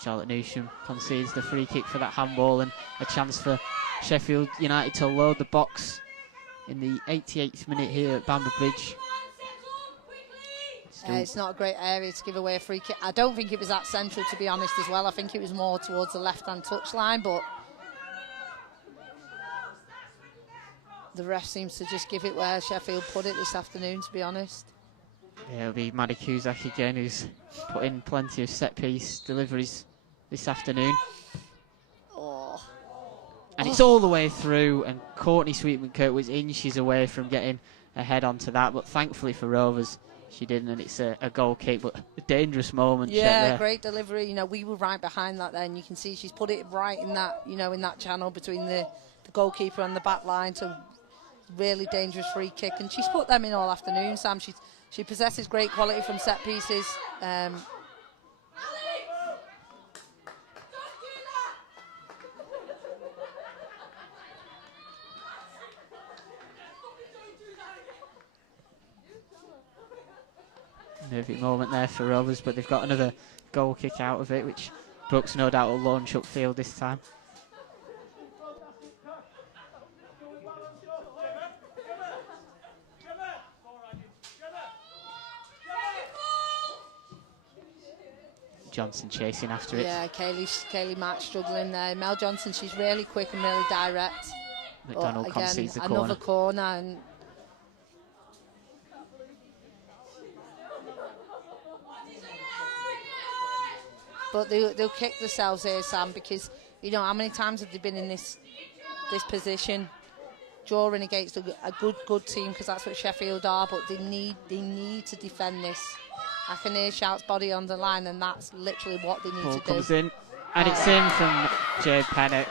Charlotte Newsham concedes the free kick for that handball, and a chance for Sheffield United to load the box in the 88th minute here at Bamber Bridge. It's not a great area to give away a free kick. I don't think it was that central, to be honest, as well. I think it was more towards the left-hand touchline, but the ref seems to just give it where Sheffield put it this afternoon, to be honest. Yeah, it'll be Maddie Cusack again, who's put in plenty of set-piece deliveries this afternoon. Oh. And it's all the way through, and Courtney Sweetman-Kirk was inches away from getting a head onto that, but thankfully for Rovers, she didn't, and it's a goal kick, but a dangerous moment. Yeah, great delivery. You know, we were right behind that there, and you can see she's put it right in that, you know, in that channel between the the goalkeeper on the back line. So really dangerous free kick, and she's put them in all afternoon, Sam. She possesses great quality from set pieces. Nervy moment there for Rovers, but they've got another goal kick out of it, which Brooks no doubt will launch upfield this time. Johnson chasing after it. Yeah, Kaylee Mack struggling there. Mel Johnson, she's really quick and really direct. McDonald but again, concedes the another corner. And but they'll kick themselves here, Sam, because you know how many times have they been in this position, drawing against a good team, because that's what Sheffield are. But they need to defend this. I can hear shouts body on the line, and that's literally what they need Ball to do. comes in, and it's in from Jade Pennock.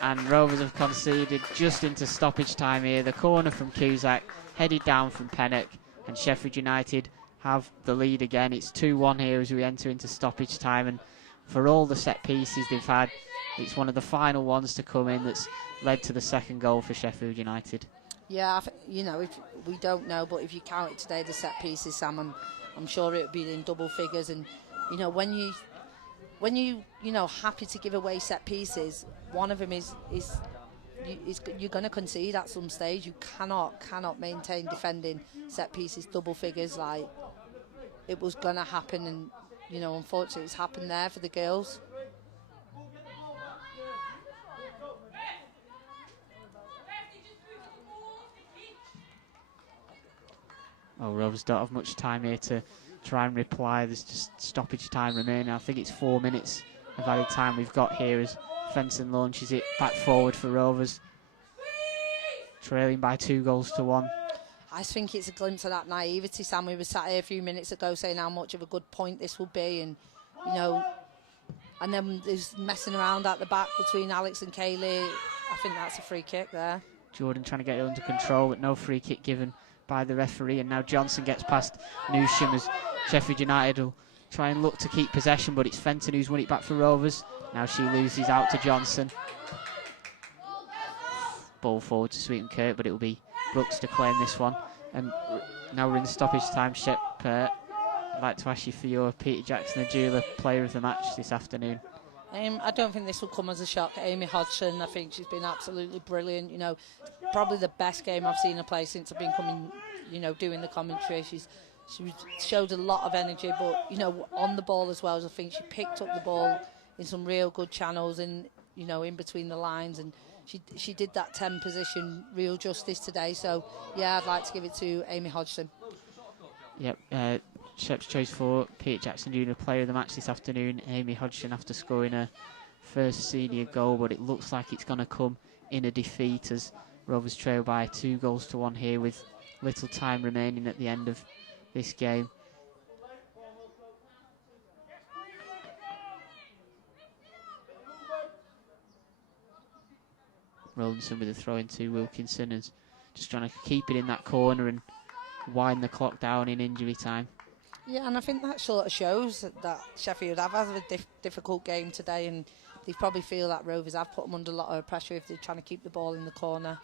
And Rovers have conceded just into stoppage time here. The corner from Cusack, headed down from Pennock, and Sheffield United have the lead again. It's 2-1 here as we enter into stoppage time, and for all the set pieces they've had, it's one of the final ones to come in that's led to the second goal for Sheffield United. Yeah, you know, if we don't know, but if you count it today, the set pieces, Sam, I'm sure it would be in double figures. And you know, when you happy to give away set pieces, one of them is you're going to concede at some stage. You cannot maintain defending set pieces double figures. Like, it was going to happen, and you know, unfortunately, it's happened there for the girls. Oh, Rovers don't have much time here to try and reply. There's just stoppage time remaining. I think it's 4 minutes of added time we've got here as Fenton launches it back forward for Rovers, trailing by 2-1. I think it's a glimpse of that naivety, Sam. We were sat here a few minutes ago saying how much of a good point this will be, and you know, and then there's messing around at the back between Alex and Kaylee. I think that's a free kick there. Jordan trying to get it under control, but no free kick given by the referee, and now Johnson gets past Newsham as Sheffield United will try and look to keep possession, but it's Fenton who's won it back for Rovers. Now she loses out to Johnson. Ball forward to Sweeten Kirk, but it will be Brooks to claim this one. And now we're in the stoppage time. Shep, I'd like to ask you for your Peter Jackson the Jeweller player of the match this afternoon. I don't think this will come as a shock. Amy Hodgson, I think she's been absolutely brilliant. You know, probably the best game I've seen her play since I've been coming, you know, doing the commentary. She showed a lot of energy, but, you know, on the ball as well. I think she picked up the ball in some real good channels, and, you know, in between the lines. And she did that 10 position real justice today. So, yeah, I'd like to give it to Amy Hodgson. Yep, Shep's choice for Peter Jackson Jr. player of the match this afternoon, Amy Hodgson, after scoring her first senior goal, but it looks like it's going to come in a defeat as Rovers trail by 2-1 here with little time remaining at the end of this game. Rollinson with a throw into Wilkinson and just trying to keep it in that corner and wind the clock down in injury time. Yeah, and I think that sort of shows that Sheffield have had a difficult game today, and they probably feel that Rovers have put them under a lot of pressure if they're trying to keep the ball in the corner.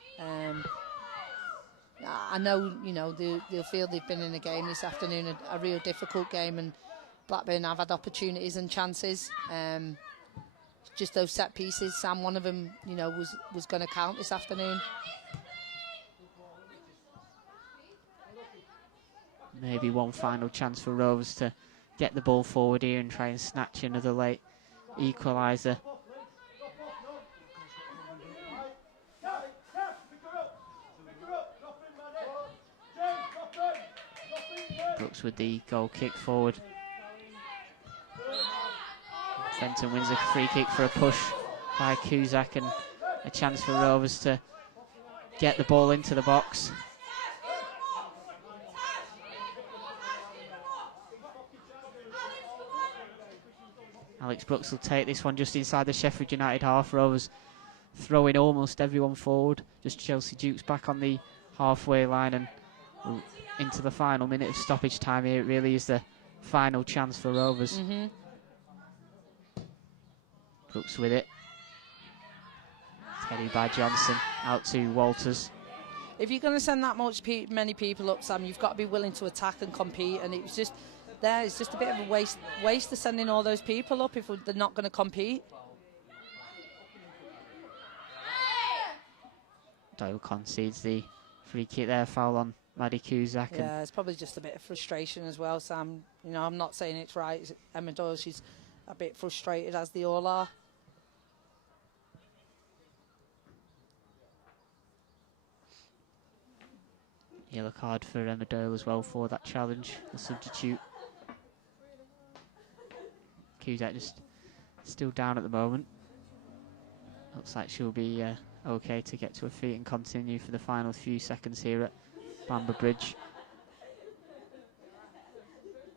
I know, you know, they'll feel they've been in a game this afternoon, a real difficult game, and Blackburn have had opportunities and chances. Just those set pieces, Sam, one of them, you know, was going to count this afternoon. Maybe one final chance for Rovers to get the ball forward here and try and snatch another late equaliser. Brooks with the goal kick forward. Fenton wins a free kick for a push by Cusack, and a chance for Rovers to get the ball into the box. Alex Brooks will take this one just inside the Sheffield United half. Rovers throwing almost everyone forward. Just Chelsea Dukes back on the halfway line and into the final minute of stoppage time here. It really is the final chance for Rovers. Brooks with it. Headed by Johnson out to Walters. If you're going to send that many people up, Sam, you've got to be willing to attack and compete. And it's just a bit of a waste of sending all those people up if they're not going to compete. Doyle concedes the free kick there, foul on Maddie Cusack. Yeah, it's probably just a bit of frustration as well, Sam. You know, I'm not saying it's right. It's Emma Doyle, she's a bit frustrated, as they all are. Yellow card for Emma Doyle as well for that challenge, the substitute. Cusack just still down at the moment. Looks like she'll be okay to get to her feet and continue for the final few seconds here at Bamber Bridge.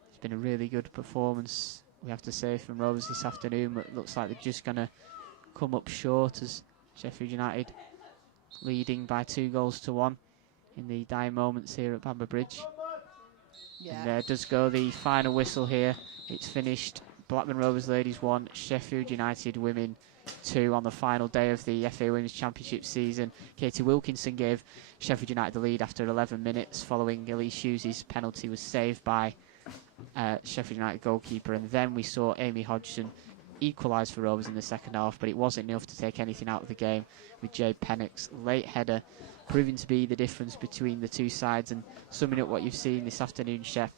It's been a really good performance, we have to say, from Rovers this afternoon, but it looks like they're just going to come up short as Sheffield United leading by 2-1 in the dying moments here at Bamber Bridge. Yeah. And there does go the final whistle here. It's finished. Blackburn Rovers ladies 1, Sheffield United women 2 on the final day of the FA Women's Championship season. Katie Wilkinson gave Sheffield United the lead after 11 minutes following Elise Hughes' penalty was saved by Sheffield United goalkeeper, and then we saw Amy Hodgson equalise for Rovers in the second half, but it wasn't enough to take anything out of the game, with Jade Pennock's late header proving to be the difference between the two sides. And summing up what you've seen this afternoon, Shep,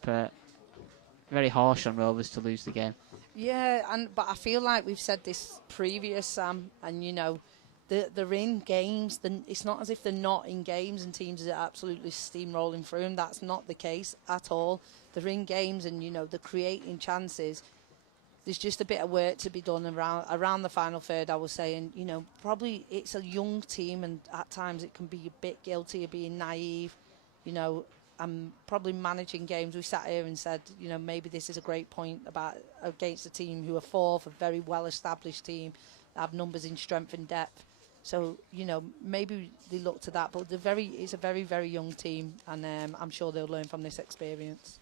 very harsh on Rovers to lose the game. Yeah, but I feel like we've said this previous, Sam, and you know, they're in games. It's not as if they're not in games and teams are absolutely steamrolling through them. That's not the case at all. They're in games and, you know, they're creating chances. There's just a bit of work to be done around the final third, I was saying. You know, probably it's a young team and at times it can be a bit guilty of being naive, you know, and probably managing games. We sat here and said, you know, maybe this is a great point about against a team who are fourth, a very well-established team, have numbers in strength and depth. So, you know, maybe they look to that, but it's a very, very young team, and I'm sure they'll learn from this experience.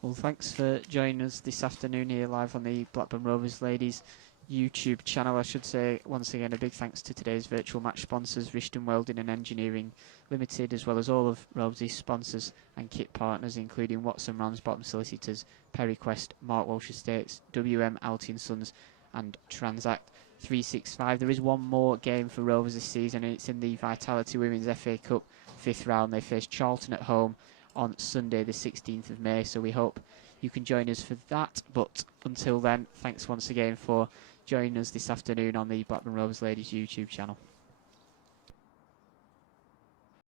Well, thanks for joining us this afternoon here live on the Blackburn Rovers Ladies YouTube channel. I should say once again a big thanks to today's virtual match sponsors, Rishton Welding and Engineering Limited, as well as all of Rovers' sponsors and kit partners, including Watson Ramsbottom Solicitors, Perryquest, Mark Walsh Estates, WM Alty & Sons and Transact 365. There is one more game for Rovers this season, and it's in the Vitality Women's FA Cup 5th round. They face Charlton at home on Sunday the 16th of May, so we hope you can join us for that. But until then, thanks once again for joining us this afternoon on the Blackburn Rovers Ladies YouTube channel.